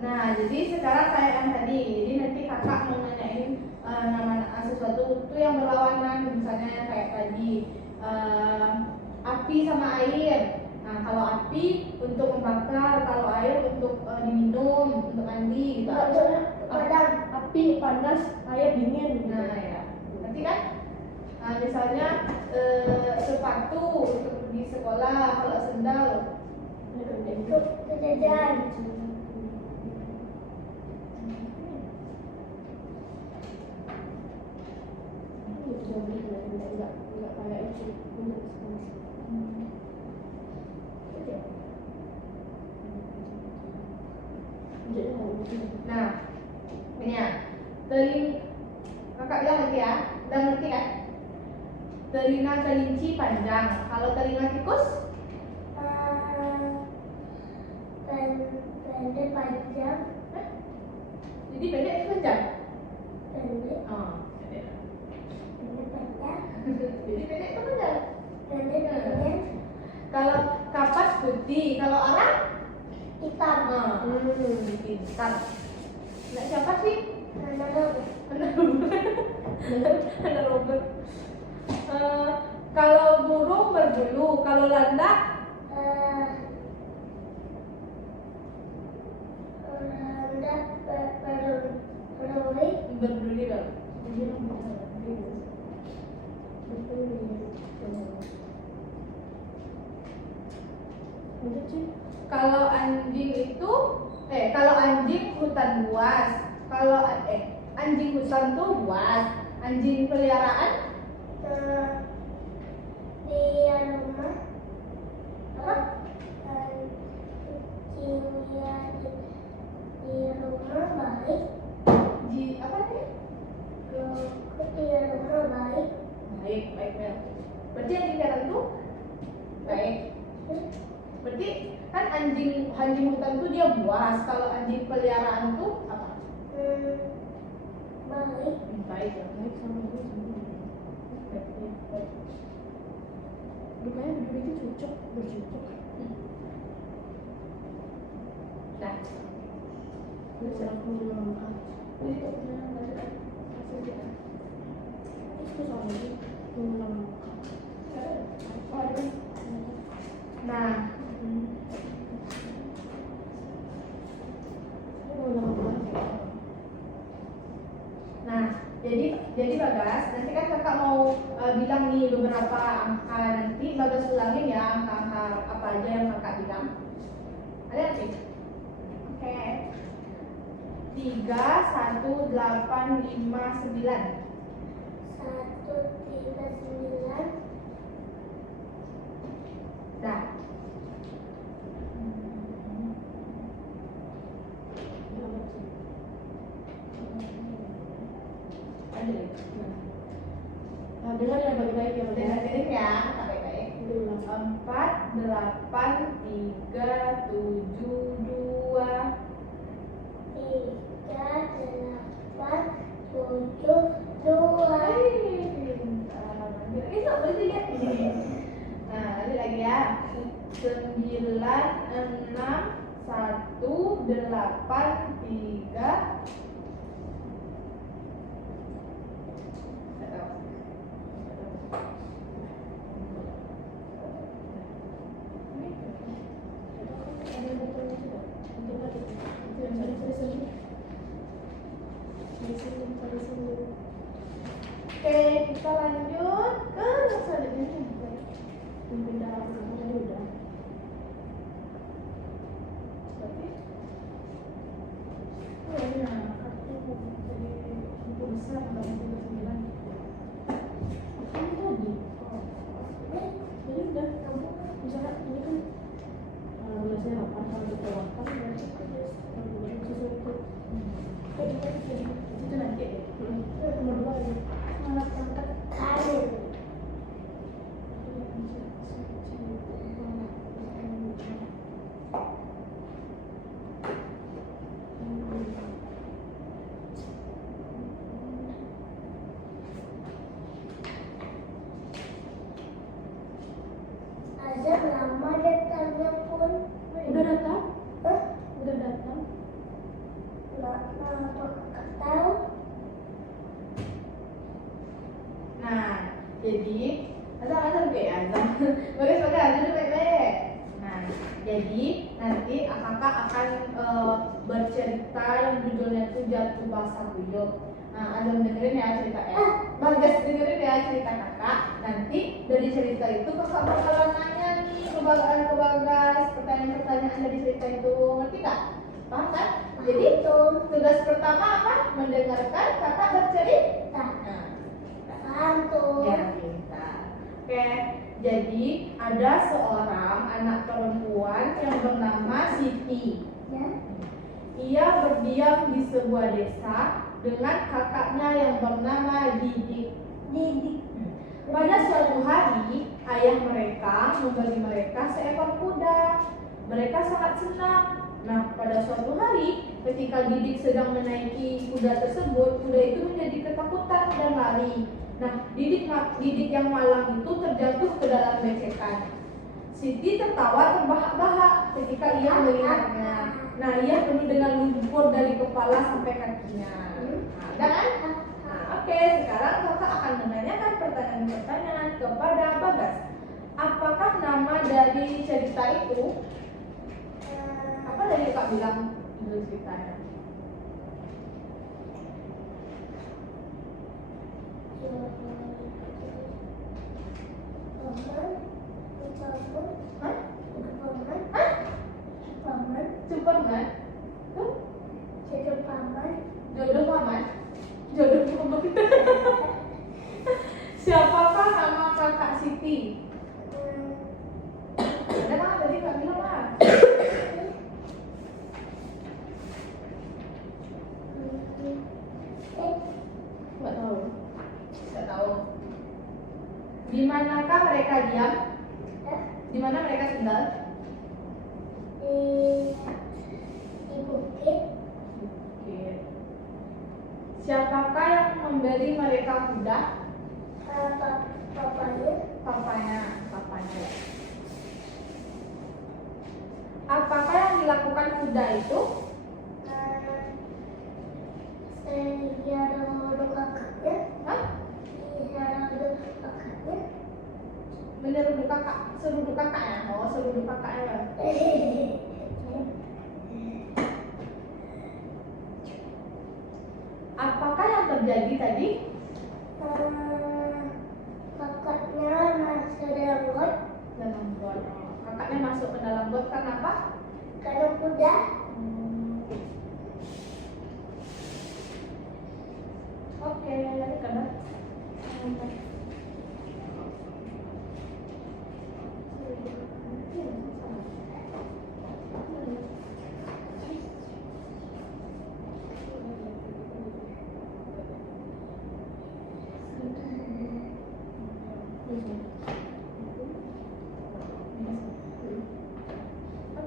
Nah, jadi sekarang kayak yang tadi, jadi nanti kakak mau nanyain sesuatu itu yang berlawanan, misalnya kayak tadi api sama air. Nah, kalau api untuk membakar, kalau air untuk diminum, untuk mandi, gitu. Api panas, air dingin. Nah, ya, nanti kan, misalnya sepatu untuk pergi sekolah, kalau sendal Itu jajan. Enggak kayak itu. telinga kelinci panjang. Kalau telinga tikus? Pendek panjang. Jadi pendek itu panjang? Pendek. Oh, pendek. Pendek panjang. Jadi pendek itu panjang. Pendek panjang. Kalau kapas putih, kalau orang? Hitam. Hitam. Nah, siapa sih? Ada Robert. Kalau burung berbulu, kalau landak? Berduri dong. Kalau anjing itu, kalau anjing hutan buas. Kalau anjing hutan tuh buas. Anjing peliharaan? Di rumah. Apa? Anjingnya di rumah baik. Apa nih? Di rumah baik. Baik, Mel. Berarti anjing darat itu baik. Berarti kan anjing hutan tuh dia buas. Kalau anjing peliharaan tuh apa? Baik. Baik ya. Baik sama gue sama. Rupanya berdua itu bercocok. Nah, Gue serang mengelamakan. Jadi kok ternyata nggak ada hasil dia. Itu soalnya mengelamakan. Oh ada kan? nah, Mengelamakan. nah, jadi Bagas, nanti kan kakak mau bilang nih beberapa angka, nanti Bagas ulangin ya angka-angka apa aja yang kakak bilang. Ada nggak sih? Oke. 3, 1, 8, 5, 9. 1, 3, 9. Dah. Ada deh. Nah, dengar ya baik-baik ya. Dengerin ya, kakak baik-baik. 4, 8, 3, 7, 2. 3, 8, 7, 2. Itu berarti lihat ini. Nah, lanjut lagi ya. 9, 6, 1, 8, 3. Oke, kita lanjut ke selanjutnya. Pindah tadi udah. Oh ya, aku dari buku besar sampai buku 9. Ini tadi. Jadi udah kamu misalnya ini kan tulisnya 8 kalau kita 8 berarti sesuatu. Itu nanti deh. Nomor 2 ya. Alat angkat Kayu. Azab lama datangnya pun. udah datang? Hah? Udah datang? Lama apa kakak tahu? Nah, jadi azam bagus dulu baik-baik. Nah, jadi nanti kakak akan bercerita yang judulnya itu Jatuh Basah Kuyup. Nah, Azam dengerin ya cerita ya. Bagas dengerin ya cerita kakak. Nanti dari cerita itu kakak bakalan nanya nih ke Bagas pertanyaan-pertanyaan dari cerita itu, ngerti nggak? Paham kan? Jadi tugas pertama apa? Mendengarkan kakak bercerita. Nah, Paham tuh. ya kita. Oke, jadi ada seorang anak perempuan yang bernama Siti. Ya. Ia berdiam di sebuah desa dengan kakaknya yang bernama Didik. Didik. Pada suatu hari, ayah mereka memberi mereka seekor kuda. Mereka sangat senang. Nah, pada suatu hari, ketika Didik sedang menaiki kuda tersebut, kuda itu menjadi ketakutan dan lari. Nah, Didik yang malang itu terjatuh ke dalam becekan. Siti tertawa terbahak-bahak ketika ia melihatnya. Nah, ia penuh dengan lumpur dari kepala sampai kakinya. Oke, sekarang kakak akan menanyakan pertanyaan-pertanyaan kepada Bagas. Apakah nama dari cerita itu? Apa dari kak bilang dulu ceritanya? Superman? Tuh? Jodoh paman? Jodoh paman. Siapakah nama kakak Siti? Ada kan tadi kak bilang lah. Nggak tahu. Nggak tahu. Di manakah mereka diam? Di mana mereka tinggal? Di bukit. Bukit. Siapakah yang memberi mereka kuda? Papanya. Apakah yang dilakukan kuda itu? Dia ada kakaknya. Hah? Dia ada kakaknya. Menyeruduk kakak, seruduk kakaknya. Oh, seruduk kakaknya. Apakah yang terjadi tadi? Kakaknya masuk dalam got. Dalam got. Kakaknya masuk ke dalam got karena apa? Karena kuda. Oke, karena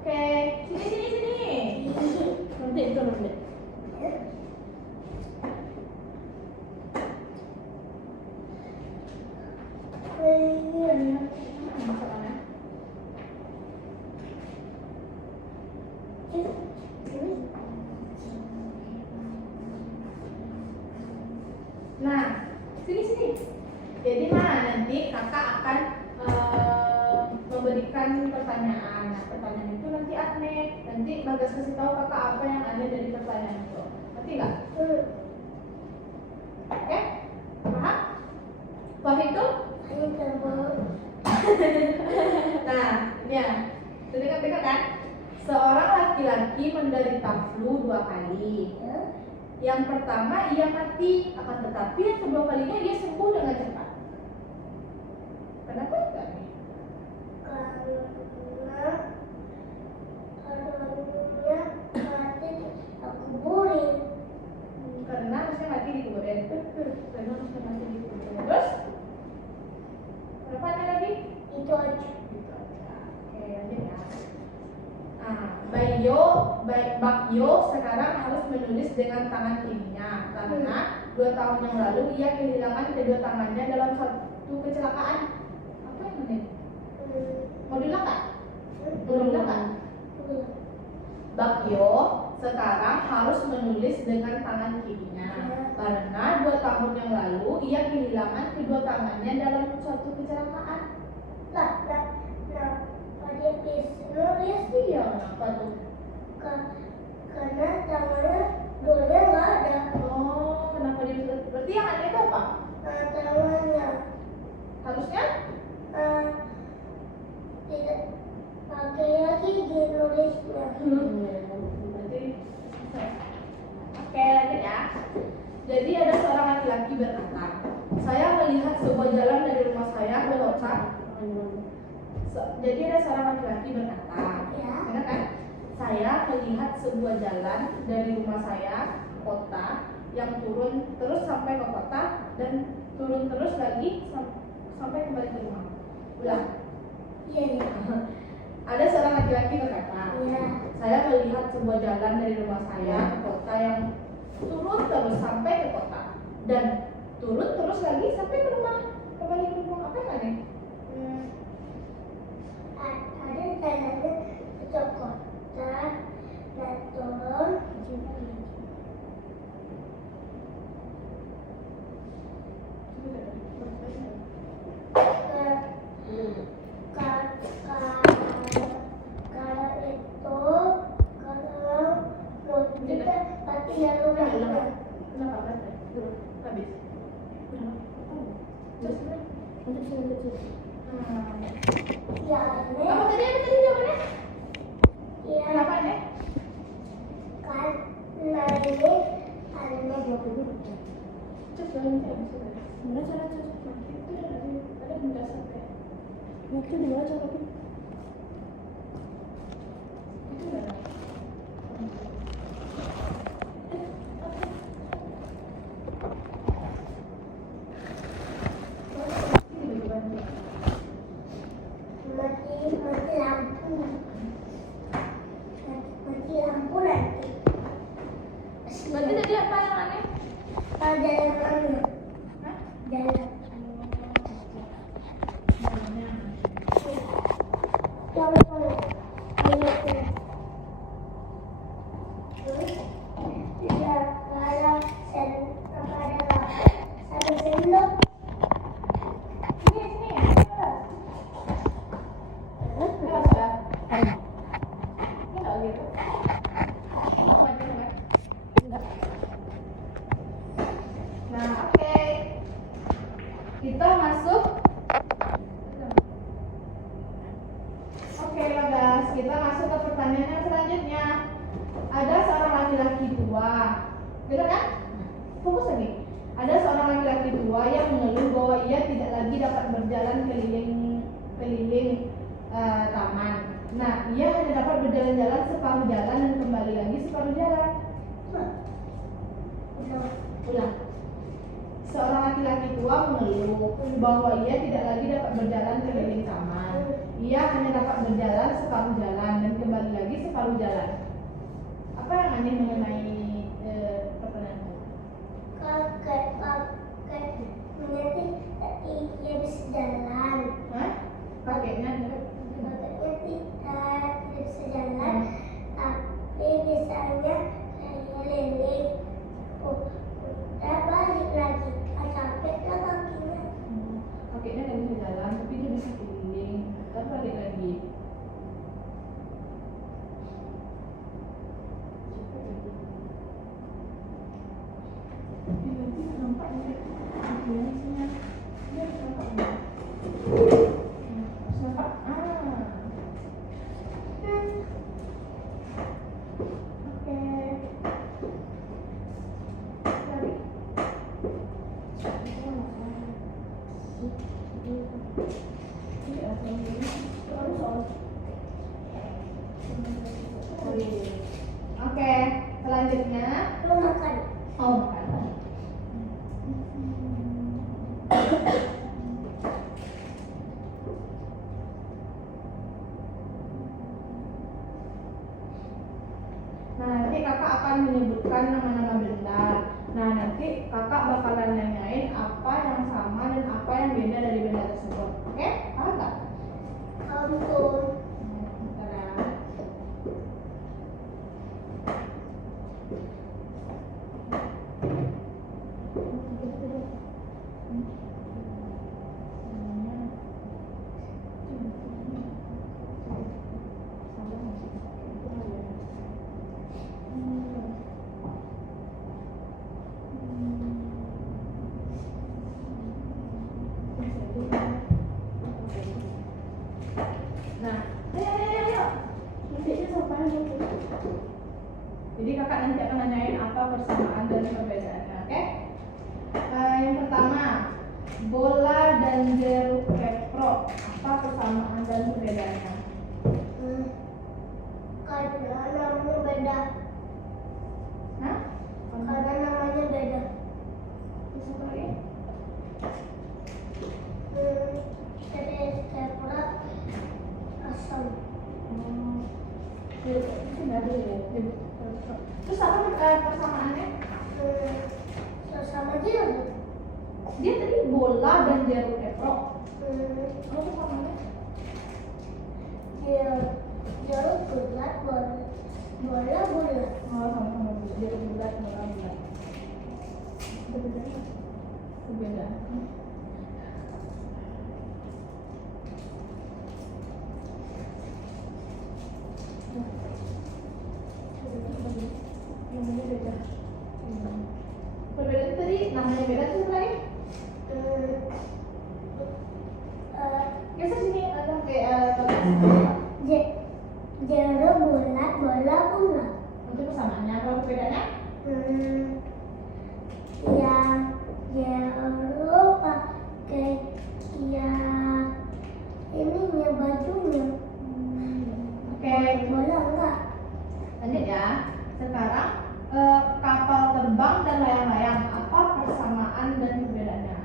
Oke, sini. Nanti itu nanti. Nah, sini. Jadi nanti kakak akan memberikan pertanyaan. Nah, pertanyaan itu nanti nanti Bagas kasih tahu kakak apa yang ada dari pertanyaan itu. Ngerti nggak? Oke? Paham? Paham itu? Nah, ini ya. Dekat-dekat kan? Seorang laki-laki menderita flu 2 kali. Yang pertama ia mati, akan tetapi yang kedua kalinya ia sembuh dengan cepat. Kenapa enggak nih? Karena harusnya mati dikuburin. Karena harusnya mati dikuburin. Terus? Kenapa ada lagi? Itu aja. Gitu aja. Oke, lanjut ya. Bakyo sekarang harus menulis dengan tangan kirinya karena 2 tahun yang lalu ia kehilangan kedua tangannya dalam suatu kecelakaan. Apa yang ini? Mau diulang? Bakyo sekarang harus menulis dengan tangan kirinya karena 2 tahun yang lalu ia kehilangan kedua tangannya dalam suatu kecelakaan. Dia nulis Iya, kenapa tuh? karena tangannya dulunya nggak ada. Oh, kenapa dia bisa? Berarti yang ada itu apa? Tangannya Harusnya? tidak pakai lagi di nulisnya. Berarti oke, lanjut ya. Jadi ada seorang laki-laki berkata, saya melihat sebuah jalan dari rumah saya ke kota. Jadi ada seorang laki-laki berkata, benar kan? Saya melihat sebuah jalan dari rumah saya ke kota yang turun terus sampai ke kota dan turun terus lagi sampai kembali ke rumah. Ulang. Iya, iya. Ada seorang laki-laki berkata, Iya. saya melihat sebuah jalan dari rumah saya ke kota yang turun terus sampai ke kota dan turun terus lagi sampai ke rumah. Kembali ke rumah. Apa yang aneh? Ada jalannya ke kota dan turun kalau itu kalau mau kita pasti lalu Kenapa baca? Habis. Terus ya apa tadi jawabannya? ya Kenapa aneh? karena ini ada Terus gimana cara itu ada benda sampai Waktu dibaca tapi itu udah ada. mati lampu nanti Berarti tadi apa yang aneh? ada yang mana Hah? jalan Jalannya. yang mana ya kalau ada satu sendok Sini. Enggak usah. Enggak gitu. Mau aja enggak? Nah, oke. Kita masuk. Oke, Bagas. Kita masuk ke pertanyaan yang selanjutnya. Ada seorang laki-laki tua. Betul kan? Fokus lagi. Ada seorang laki-laki tua yang mengeluh bahwa ia tidak lagi dapat berjalan keliling taman. Nah, ia hanya dapat berjalan-jalan separuh jalan dan kembali lagi separuh jalan. Ulang. Seorang laki-laki tua mengeluh bahwa ia tidak lagi dapat berjalan keliling taman. Ia hanya dapat berjalan separuh jalan dan kembali lagi separuh jalan. Apa yang aneh mengenai pertanyaan itu? kakek nanti dia bisa jalan Hah? Kakeknya kakeknya tidak bisa jalan tapi bisanya keliling udah balik lagi capek lah kakinya kakeknya nggak bisa jalan tapi dia bisa keliling. Ntar balik lagi. Nampak nampak. Oke, selanjutnya lu makan makan. Nah, nanti kakak akan menyebutkan nama-nama benda. Nah, nanti kakak bakalan nanyain apa yang sama dan apa yang beda dari benda tersebut. Oke? Paham nggak? ampun Bentar ya. Nah, ayo. nantinya sampai Jadi kakak nanti akan nanyain apa persamaan dan perbedaannya, oke? Yang pertama, bola dan jeruk kepro, apa persamaan dan perbedaannya? karena namanya beda Hah? karena namanya beda Terus apa lagi? sama. Sudah dulu ya. Terus apa persamaannya? Sama dia. Dia tadi bola dan jarum keprok. Apa persamaannya? Dia jarum bulat, bola bulat. Oh, sama-sama jarum bulat, bola bulat. Berbeda. Namanya beda. Perbedaan tadi namanya beda tuh lain. Biasa sini sampai Jarum bulat, bola bulat. untuk persamaannya apa perbedaannya? Yang jarum pakai yang ininya bajunya. Oke. Bola enggak. Lanjut ya. Sekarang kapal terbang dan layang-layang apa persamaan dan perbedaannya?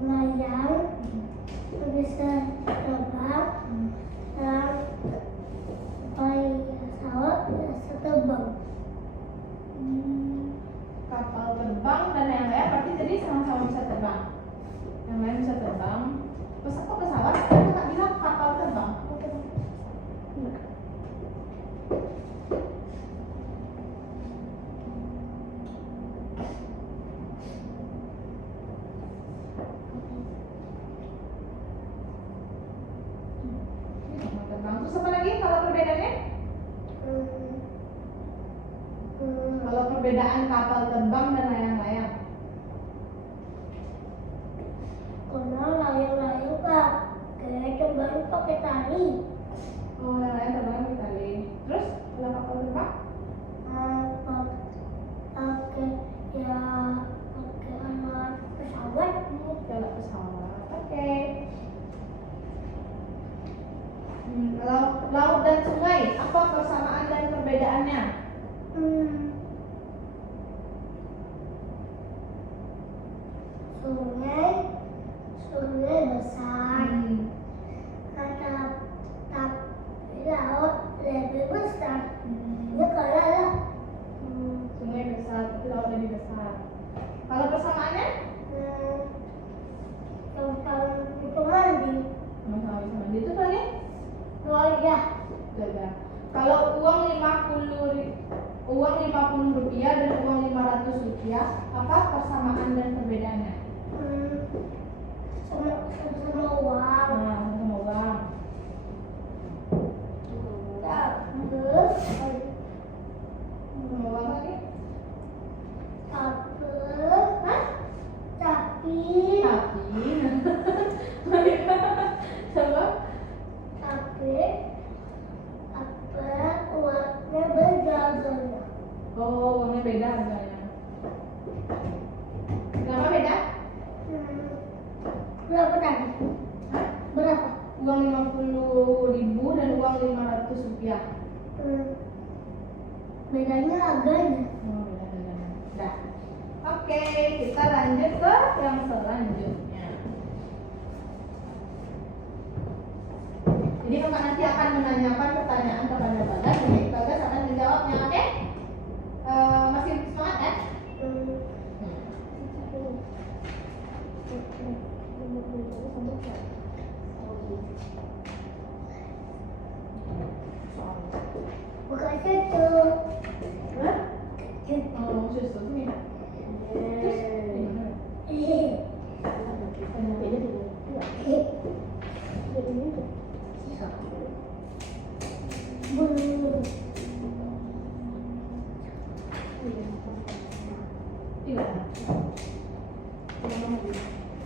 Layang bisa terbang, yang pesawat bisa terbang. Kapal terbang dan layang-layang berarti jadi sama-sama bisa terbang. Yang lain bisa terbang. Pesawat? Kan kakak bilang kapal terbang. Terbang. Terus apa lagi kalau perbedaannya? Kalau perbedaan kapal terbang dan layang-layang. Karena layang-layang pak, kayak cobain pakai tali. Oh, layang-layang terbang di tali. Terus kalau kapal terbang? Pakai alat pesawat. Jalak pesawat. Oke. Laut dan sungai, apa persamaan dan perbedaannya? Sungai besar. Tapi laut lebih besar. Ya kalah lah. Sungai besar, tapi laut lebih besar. Kalau persamaannya? Kalau itu mandi. Sama-sama bisa mandi. Itu lagi? Oh ya. Jaga. Kalau uang 50 rupiah dan uang 500 rupiah, apa persamaan dan perbedaannya? Sama uang. Sama uang. Sama uang lagi? Tapi Sama? uangnya beda harganya. Oh, uangnya beda harganya. Kenapa beda? Berapa tadi? Hah? Berapa? Uang 50.000 dan uang 500 rupiah. Bedanya harganya. Oh, beda harganya. Dah. Oke, kita lanjut ke yang selanjutnya. Jadi kakak nanti akan menanyakan pertanyaan kepada Bagas, jadi Bagas akan menjawabnya, oke? Masih semangat ya? Bukan itu. Hah? Oh, susu nih. Terus gimana? Iya.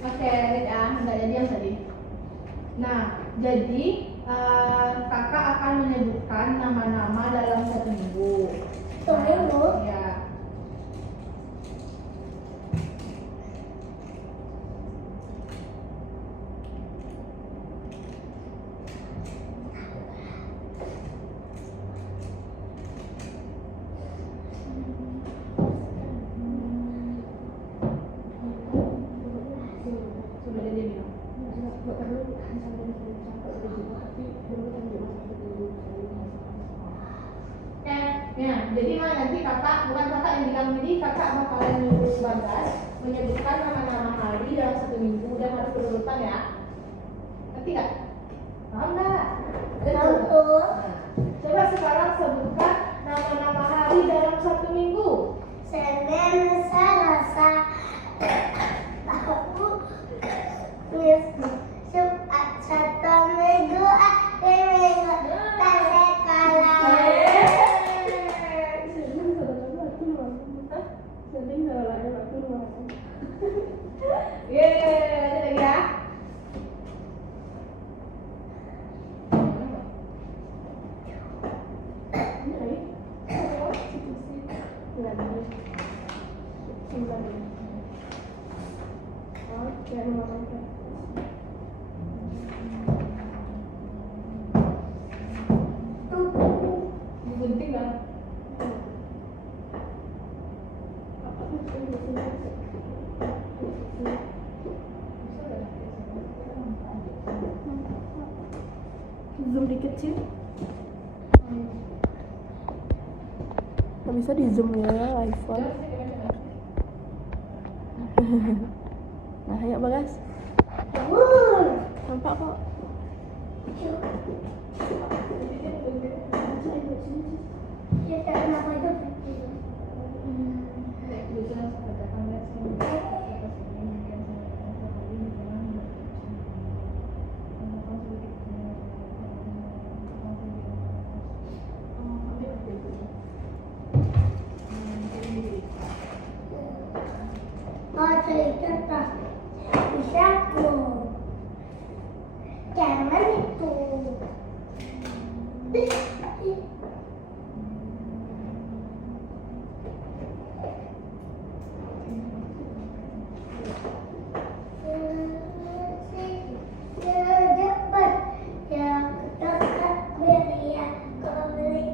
Oke, ya, nggak jadi yang tadi. Nah, jadi kakak akan menyebutkan nama-nama dalam satu minggu. Seminggu? Ya. Sudah jadi bilang. bukan kakak yang bilang, jadi kakak bakalan nyuruh Bagas menyebutkan nama-nama hari dalam 1 minggu dan harus berurutan ya. Ngerti nggak? Paham nggak? Tahu. Nah, coba sekarang sebutkan nama-nama hari dalam 1 minggu. Senin, Selasa, Rabu, Kamis, Jumat, Sabtu, Minggu, akhir minggu, tak sekolah. Lanjut lagi ya. Gunting nggak? Zoom dikit sih. Nggak bisa di zoom ya iPhone. Nah, ayo Bagas. Nampak kok. Kita kenapa itu? Oh, cerita tak bisa loh. Jangan itu. Cepat, ya dekat biar dia kembali.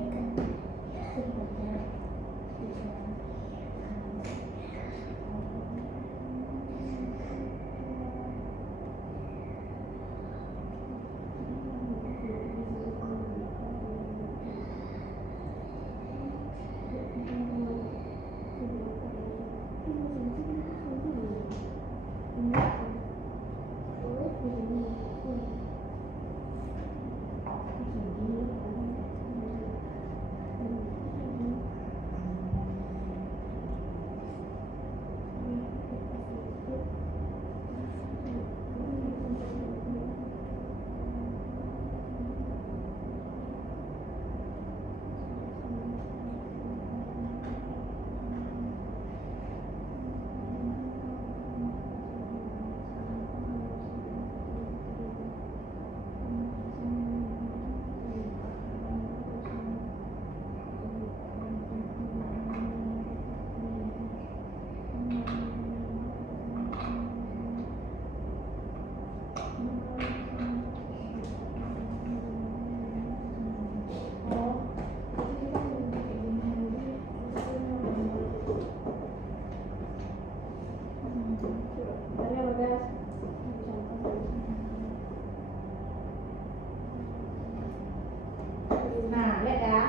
Nah, lihat ya.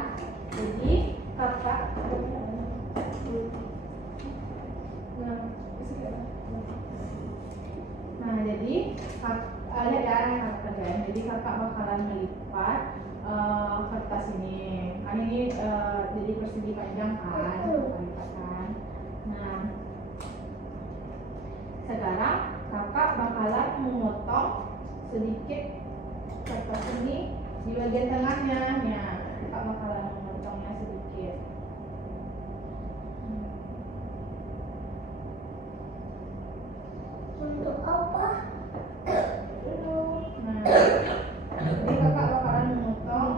Jadi kakak. Nah, jadi lihat ya kakak kerjain. Jadi kakak bakalan melipat kertas ini. Kan ini jadi persegi panjang kan, lipatan. Nah, sekarang kakak bakalan memotong sedikit kertas ini di bagian tengahnya. Ya, kakak bakalan memotongnya sedikit. Untuk apa? Nah, jadi kakak bakalan memotong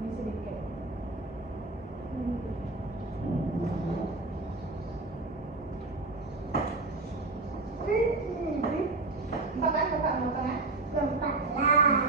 ini sedikit. Empat kan kakak memotongnya? Empat lah.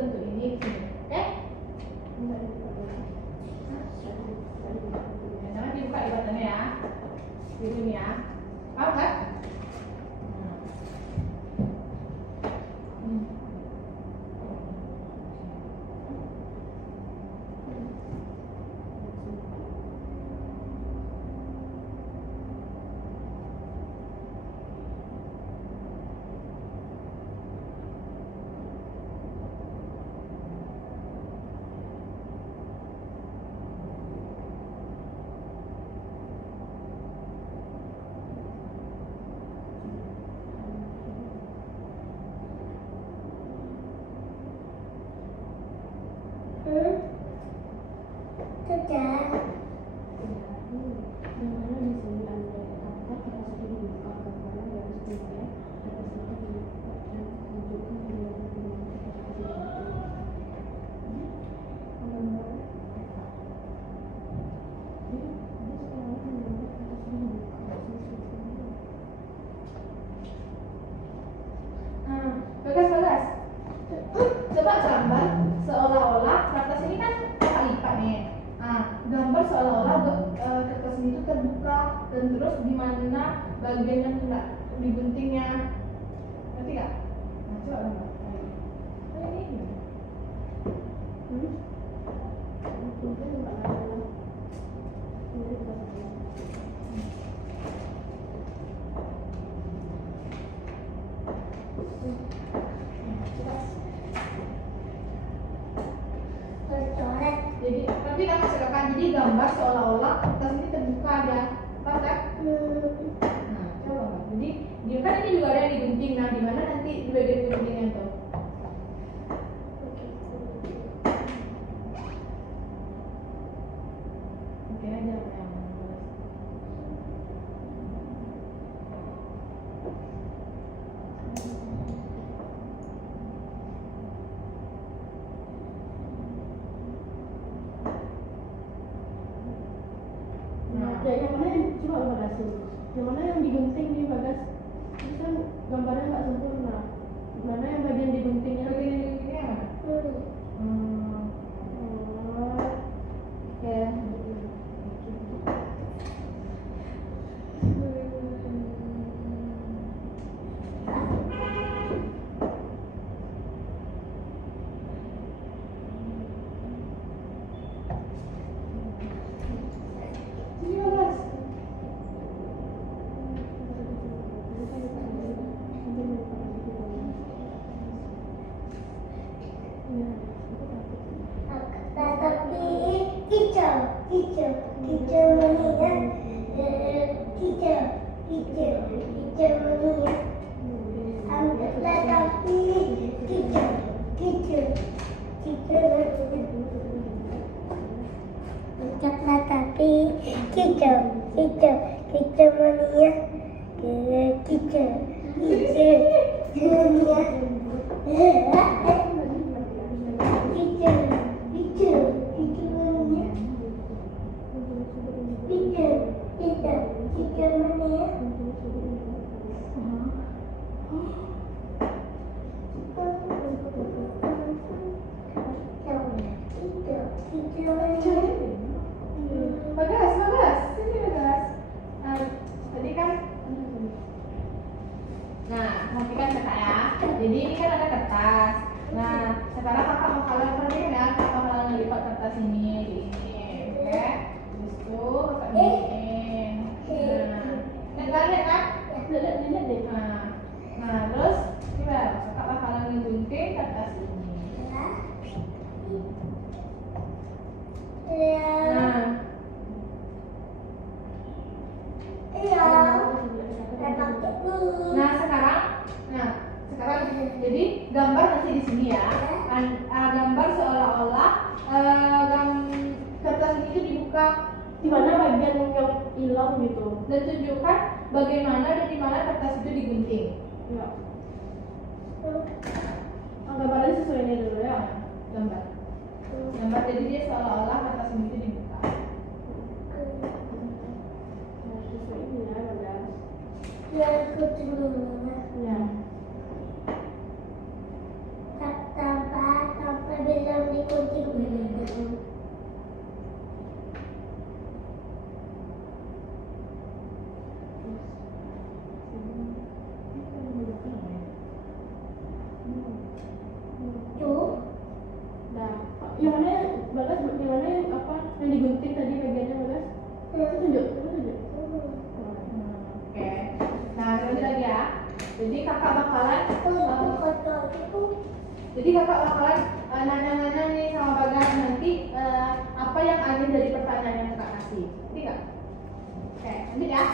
bentuk ini di sini. Oke? Jangan dibuka ibatannya ya. Di sini ya. Paham kan? Sudah. Dimana di sini ada kata kita sudah dibuka gambaran dari sebelumnya atas itu dibuka dan menunjukkan video yang kita Bagas. Coba gambar seolah-olah kertas ini kan kotak lipat nih. Gambar seolah-olah kertas ini itu terbuka dan terus di mana bagian yang kena diguntingnya. Ngerti nggak? Nah, coba gambar. Ini gimana? Bercoret. Jadi nanti kita masukkan jadi gambar seolah-olah kertas ini terbuka ada apa kan? Nah, coba Mbak. Jadi dia kan ini juga ada yang digunting. Nah, di mana nanti di bagian guntingnya tuh? Oke aja yang yang mana yang coba Bagas yang mana yang digunting nih Bagas itu kan gambarnya nggak sempurna. Mana yang bagian diguntingnya? bagian yang diguntingnya mana? Oke. Tetapi hijau mania, hijau mania. Tetapi hijau tetapi hijau mania, Bagas, sini Bagas. Tadi kan, nah perhatikan kakak ya. Jadi ini kan ada kertas. Nah sekarang kakak bakalan perhatikan ya, kakak bakalan melipat kertas ini di sini, oke? Terus tuh kakak bikin. Nah, lihat kan? Lihat deh. Nah terus gimana? Kakak bakalan ngegunting kertas ini. Nah sekarang jadi gambar nanti di sini ya. Gambar seolah-olah kertas ini itu dibuka Di mana bagian yang hilang gitu? dan tunjukkan bagaimana dan di mana kertas itu digunting. Ya. Gambarnya sesuai ini dulu ya. Gambar jadi dia seolah-olah kertas ini itu dibuka. Nah, sesuai ini ya Bagas. Ya. Ya. Kata Yang mana yang Bagas? Yang mana yang apa? Yang digunting tadi bagiannya Bagas? Tunjuk. Oke. Nah, lanjut lagi ya. Jadi kakak bakalan nanya-nanya nih sama Bagas nanti apa yang aneh dari pertanyaan yang kakak kasih. Ngerti nggak? Oke, lanjut ya.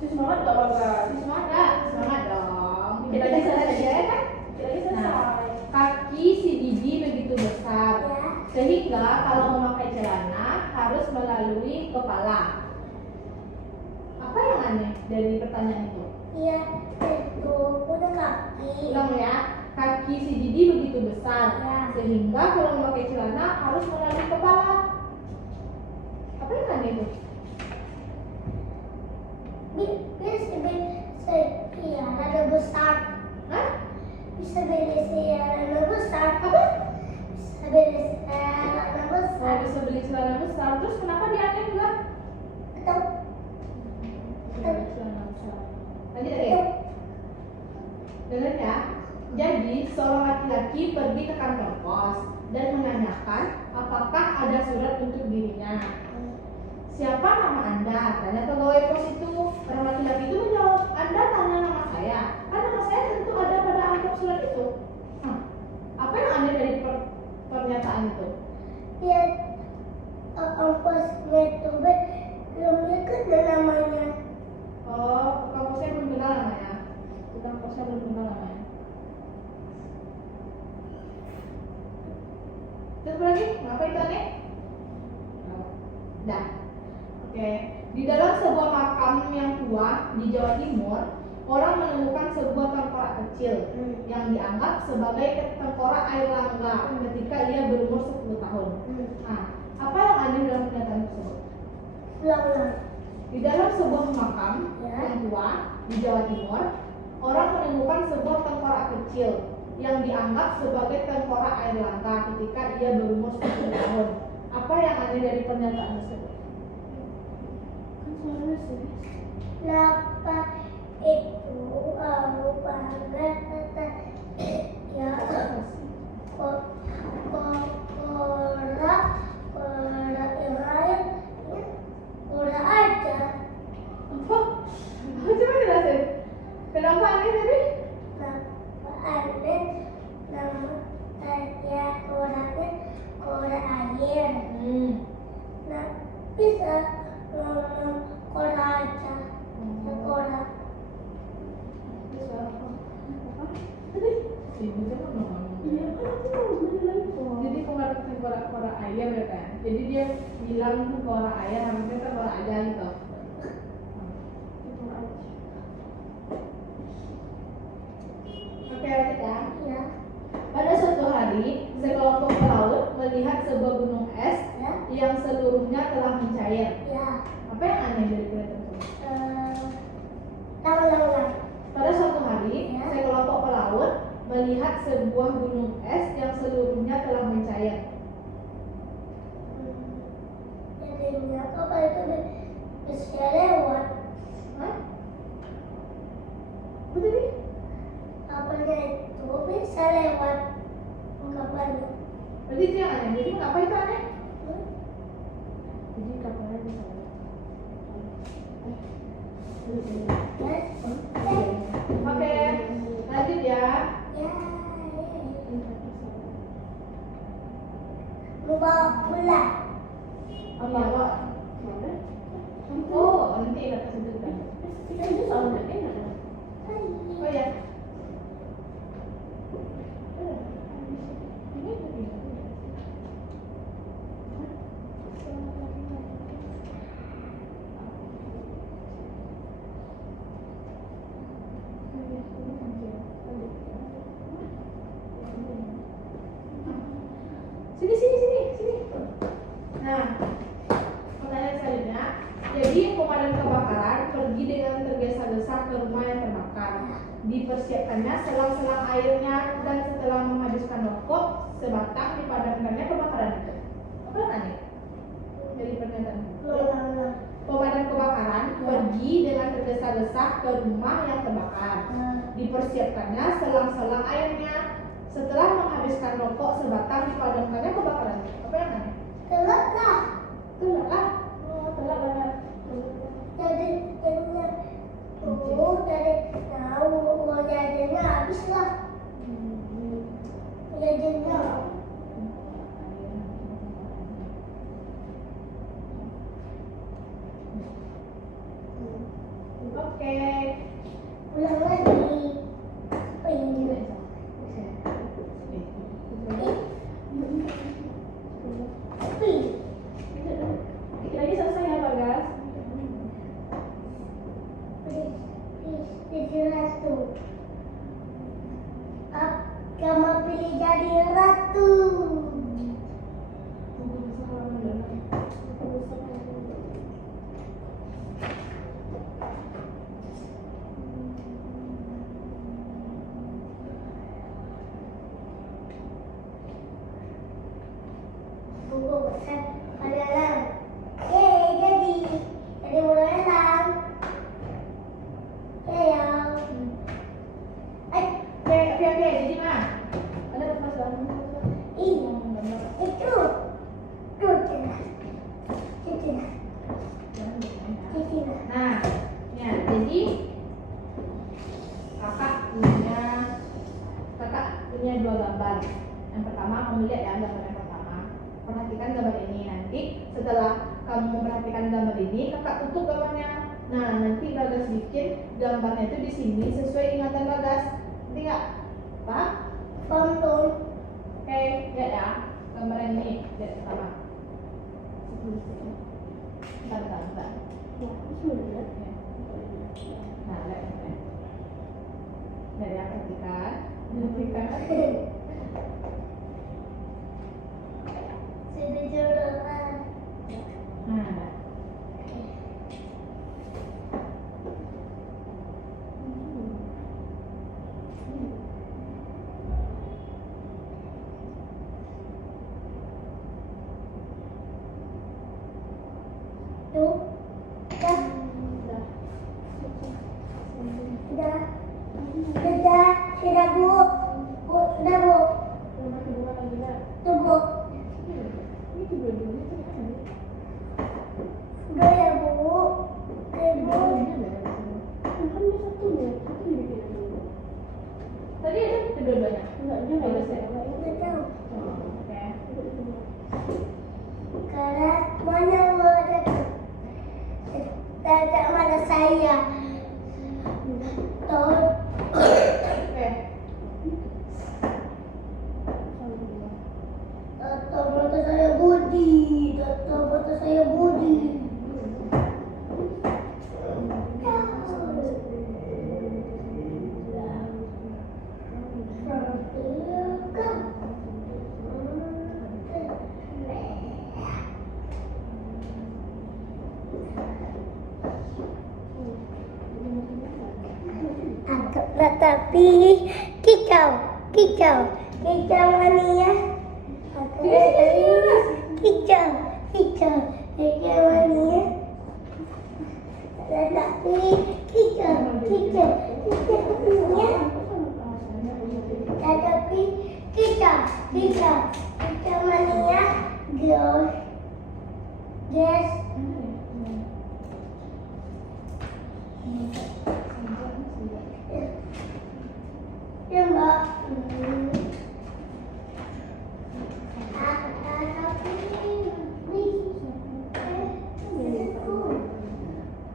Semangat nggak Bagas? Semangat nggak? Semangat dong. Kita Kita bisa selesai saja ya kan? Kita bisa Nah, selesai. kaki si Didi begitu besar sehingga kalau memakai celana harus melalui kepala. Apa yang aneh dari pertanyaan itu? Iya, itu udah kaki. Ulang ya, kaki si Didi begitu besar sehingga kalau memakai celana harus melalui kepala. Apa yang aneh itu? Bisa iya, rada besar. Hah? Bisa beli rada besar. Apa? Bisa beli rada besar. Bisa beli celana besar. Terus kenapa dia aneh juga? Atau Beli celana besar. Lanjut lagi. Dengar ya. Jadi seorang laki-laki pergi ke kantor pos dan menanyakan apakah ada surat untuk dirinya. Siapa nama Anda? Tanya pegawai pos itu. Orang laki-laki itu menjawab, Anda tanya nama saya. Kan nama saya tentu ada pada amplop surat itu. Apa yang aneh dari pernyataan itu? ya ongkosnya itu belum kenal namanya. Oh, tukang posnya belum kenal namanya. Tukang posnya belum kenal namanya. Terus apa lagi? Ngapa itu aneh? Dah. Oke. Di dalam sebuah makam yang tua di Jawa Timur, orang menemukan sebuah tengkorak kecil yang dianggap sebagai tengkorak Airlangga ketika ia berumur 10 tahun. Nah, apa yang aneh dalam pernyataan tersebut? Ulang-ulang. Di dalam sebuah makam yang tua di Jawa Timur, orang menemukan sebuah tengkorak kecil yang dianggap sebagai tengkorak Airlangga ketika ia berumur 10 tahun. Apa yang aneh dari pernyataan tersebut? Kenapa itu banget ya korak yang lain udah aja. Apa? Coba jelasin. Kenapa aneh tadi? Kenapa aneh nama saya koraknya korak air. Nah, bisa ngomong korak aja. Korak. Jadi tengkorak ayam ya kan? Jadi dia bilang tengkorak ayam harusnya tengkorak aja gitu. Oke, lanjut ya. Ya. Pada suatu hari, sekelompok pelaut melihat sebuah gunung es yang seluruhnya telah mencair. Ya. Apa yang aneh dari kelihatan itu? Ulang-ulang. Pada suatu hari, sekelompok pelaut melihat sebuah gunung es yang seluruhnya telah mencair. Jadinya kapal itu bisa lewat. Hah? Betul nih? Kapalnya itu bisa lewat kapalnya. Berarti itu yang aneh. Jadi kenapa itu aneh? Jadi kapalnya bisa lewat. Oke, lanjut ya. Bawa pulang. Bawa. Oh, nanti kita kasih kan. Itu soalnya enak. Oh ya. Sini. Nah, pertanyaan selanjutnya. Jadi pemadam kebakaran pergi dengan tergesa-gesa ke rumah yang terbakar. Dipersiapkannya selang-selang airnya dan setelah menghabiskan rokok sebatang dipadamkannya kebakaran itu. Apa yang aneh dari pernyataan itu? Pemadam kebakaran pergi dengan tergesa-gesa ke rumah yang terbakar. Dipersiapkannya selang-selang airnya. Setelah menghabiskan rokok sebatang dipadamkannya kebakaran Tunggu, kalian. Yeay, jadi mulai lang. Ya. Oke, jadi mah Ada permasalahan. Itu. Itu jelas. Nah, ya, jadi kakak punya dua gambar. Yang pertama kamu lihat ya gambar yang pertama. Perhatikan gambar ini. Nanti setelah kamu memperhatikan gambar ini, kakak tutup gambarnya. Nah, nanti Bagas bikin gambarnya itu di sini sesuai ingatan Bagas. Nanti nggak? Paham? Tonton. Oke, lihat ya gambar yang ini. Lihat pertama. Bentar. Ya, itu benar. Nah, lihat ya. Lihat ya, perhatikan. Sudah jodohan. Nah, Tuh. Sudah bu. Sudah bu. Rumah kedua lagi lah. Tuh bu. Ini kedua-duanya tuh kan. Udah ya bu. Oke bu. Kan dia satu dibikin dulu. tadi ada kedua-duanya. Enggak, dia nggak ada saya. Nggak tahu. Oke. Karena mana mau ada tidak mana saya. Tuh. Oke. Atau mata saya Budi. Atau mata saya Budi. Tapi kicau mania. Kicau mania. Tapi kicau mania. Tapi kicau mania. Guys. Ya mbak.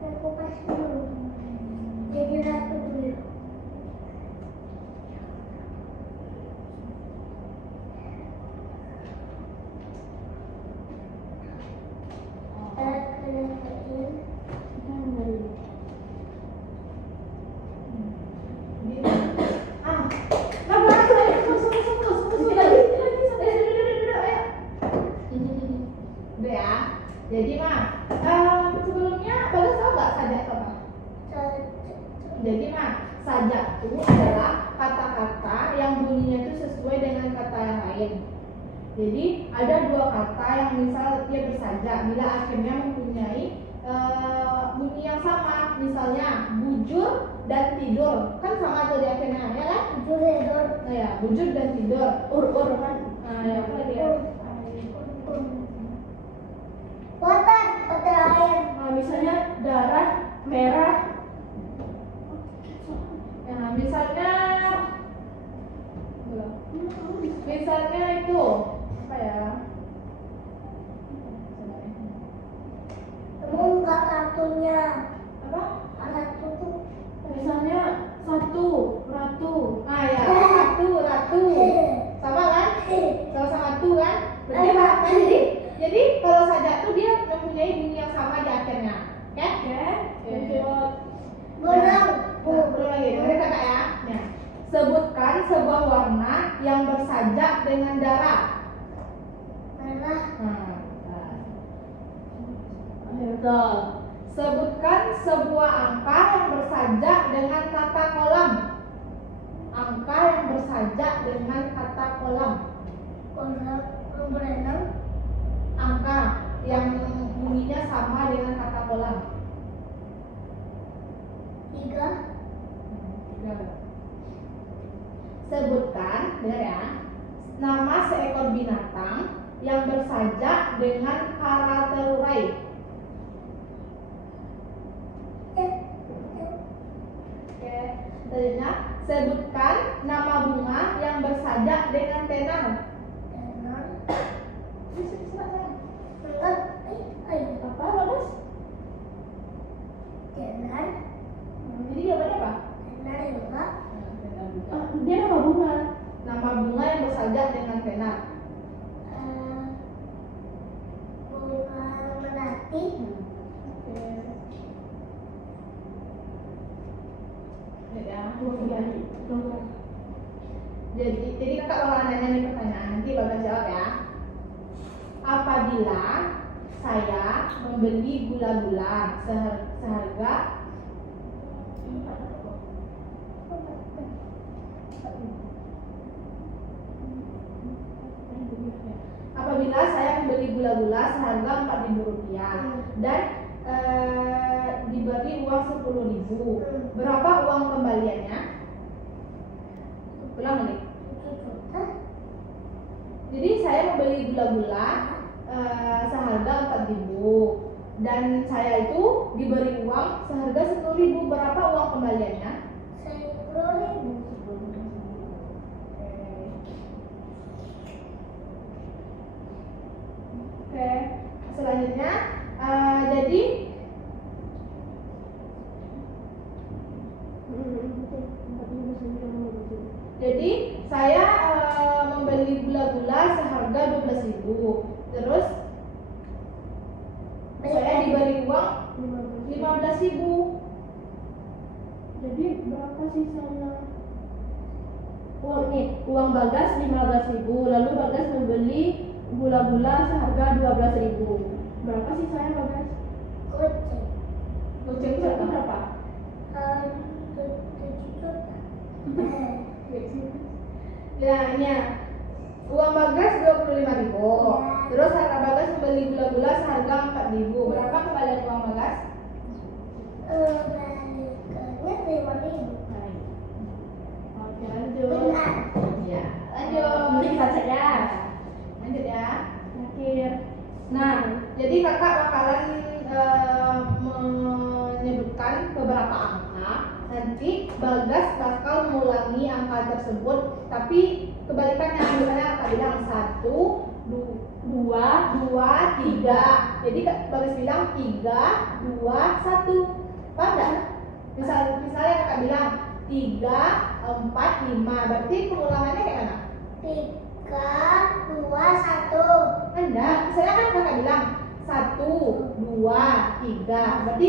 Aku pas dulu. Jadi ratu dulu. Jadi mah sebelumnya Bagas tahu nggak sajak apa? Jadi mah sajak itu adalah kata-kata yang bunyinya itu sesuai dengan kata yang lain. Jadi ada dua kata yang misal dia bersajak bila akhirnya mempunyai bunyi yang sama. Misalnya bujur dan tidur kan sama tuh di akhirnya ya kan? Tidur. Nah ya bujur dan tidur. Ur kan. Nah ya apa lagi ya? Water air. Nah, misalnya darah merah. Nah misalnya itu apa ya? Kamu enggak kartunya. Apa? Kartu tuh. Misalnya satu ratu. Ah ya, ratu. Sama kan? Sama tu kan? Berarti apa? Jadi kalau sajak tuh dia mempunyai bunyi yang sama di akhirnya. Oke? Lanjut. Benang. Belum lagi, dengerin kakak ya. Nah, sebutkan sebuah warna yang bersajak dengan darah. Merah. Betul. Sebutkan sebuah angka yang bersajak dengan kata kolam. Angka yang bersajak dengan kata kolam. Kolam berenang. ulang. 3. 3. Sebutkan, dengar ya, nama seekor binatang yang bersajak dengan kara terurai. Oke, selanjutnya sebutkan nama bunga yang bersajak dengan tenar. Apa, Bagus? Jadi jawabannya apa? Dia nama bunga. Nama bunga yang bersajak dengan tenar. Bunga melati. Ya. Dua. Jadi kakak bakalan nanya nih pertanyaan, nanti bakal jawab ya. Apabila saya membeli gula-gula seharga apabila saya membeli gula-gula seharga Rp4.000 dan diberi uang 10.000, berapa uang kembaliannya? Ulang lagi. Jadi saya membeli gula-gula seharga 4.000 dan saya itu diberi uang seharga 10.000, berapa uang kembaliannya? 10.000. Oke, selanjutnya jadi saya membeli gula-gula seharga 12.000, terus saya diberi uang 15.000. Jadi berapa sisanya? Uang Bagas 15.000, lalu Bagas membeli gula-gula seharga 12.000. Berapa sisanya, Bagas? Goceng Itu berapa? 7 juta. Ya, uang Bagas 25.000. Terus harga Bagas membeli gula-gula seharga 4.000. Berapa kembalian uang Bagas? Balikannya 5.000. Oke, lanjut. Benar. Ya, lanjut. Nanti kita cek ya. Lanjut ya. Akhir. Nah, jadi kakak bakalan menyebutkan beberapa angka. Nanti Bagas bakal mengulangi angka tersebut, tapi kebalikannya, misalnya kakak bilang 1, 2, 3. Jadi Bagas bilang 3, 2, 1. Paham nggak? Misalnya kakak bilang 3, 4, 5. Berarti pengulangannya kayak mana? 3, 2, 1. Enggak, misalnya kan kakak bilang 1, 2, 3. Berarti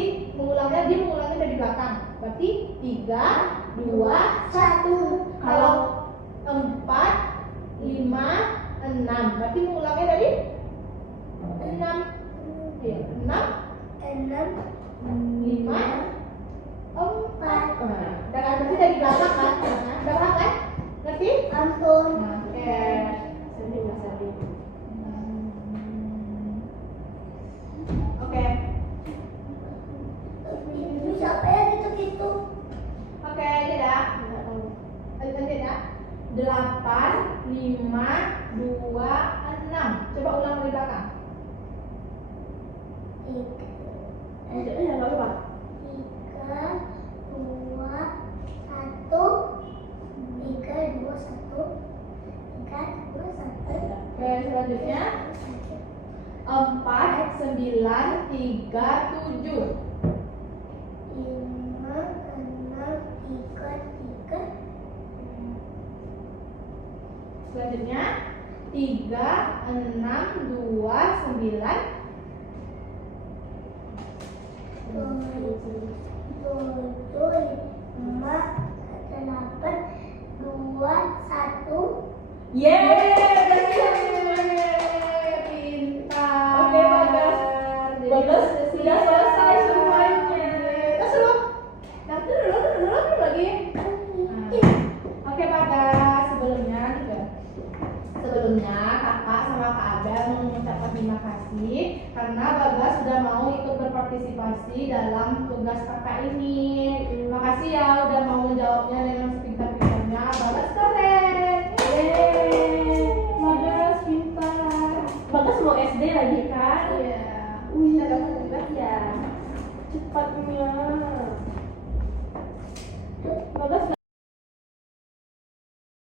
dia mengulangnya dari belakang. Berarti 3, 2, 1. Kalau 4, 5, 6. Berarti mengulangnya dari 6. 6, 5, 4. Berarti dari belakang kan? Belakang kan? Ngerti? Ampun. Oke. Oke. Itu siapa ya gitu-gitu? Oke, lihat ya. Lanjut ya. 8, 5, 2, 6. Coba ulang dari belakang. 3, Ya, nggak apa-apa. 2, 1. 3, 2, 1. 3, 2, 1. Oke, selanjutnya 4, 9, 3, 7. 5, 6, 3, 3. Selanjutnya 3, 6, 2, 9. 7, 5, 8, 2, 1. Yeay, pintar. Oke, Bagas. Jadi Bagas sudah selesai semuanya. Terus lu, nanti dulu lagi. Oke Bagas, sebelumnya kakak sama Kak Abel mengucapkan terima terima kasih karena Bagas sudah mau ikut berpartisipasi dalam tugas kakak ini. Terima kasih ya udah mau menjawabnya dengan sepintar-pintarnya. Bagas keren. Yeay, Bagas pintar. Bagas mau SD lagi kan? Iya. Wih, ya. Cepatnya. Bagas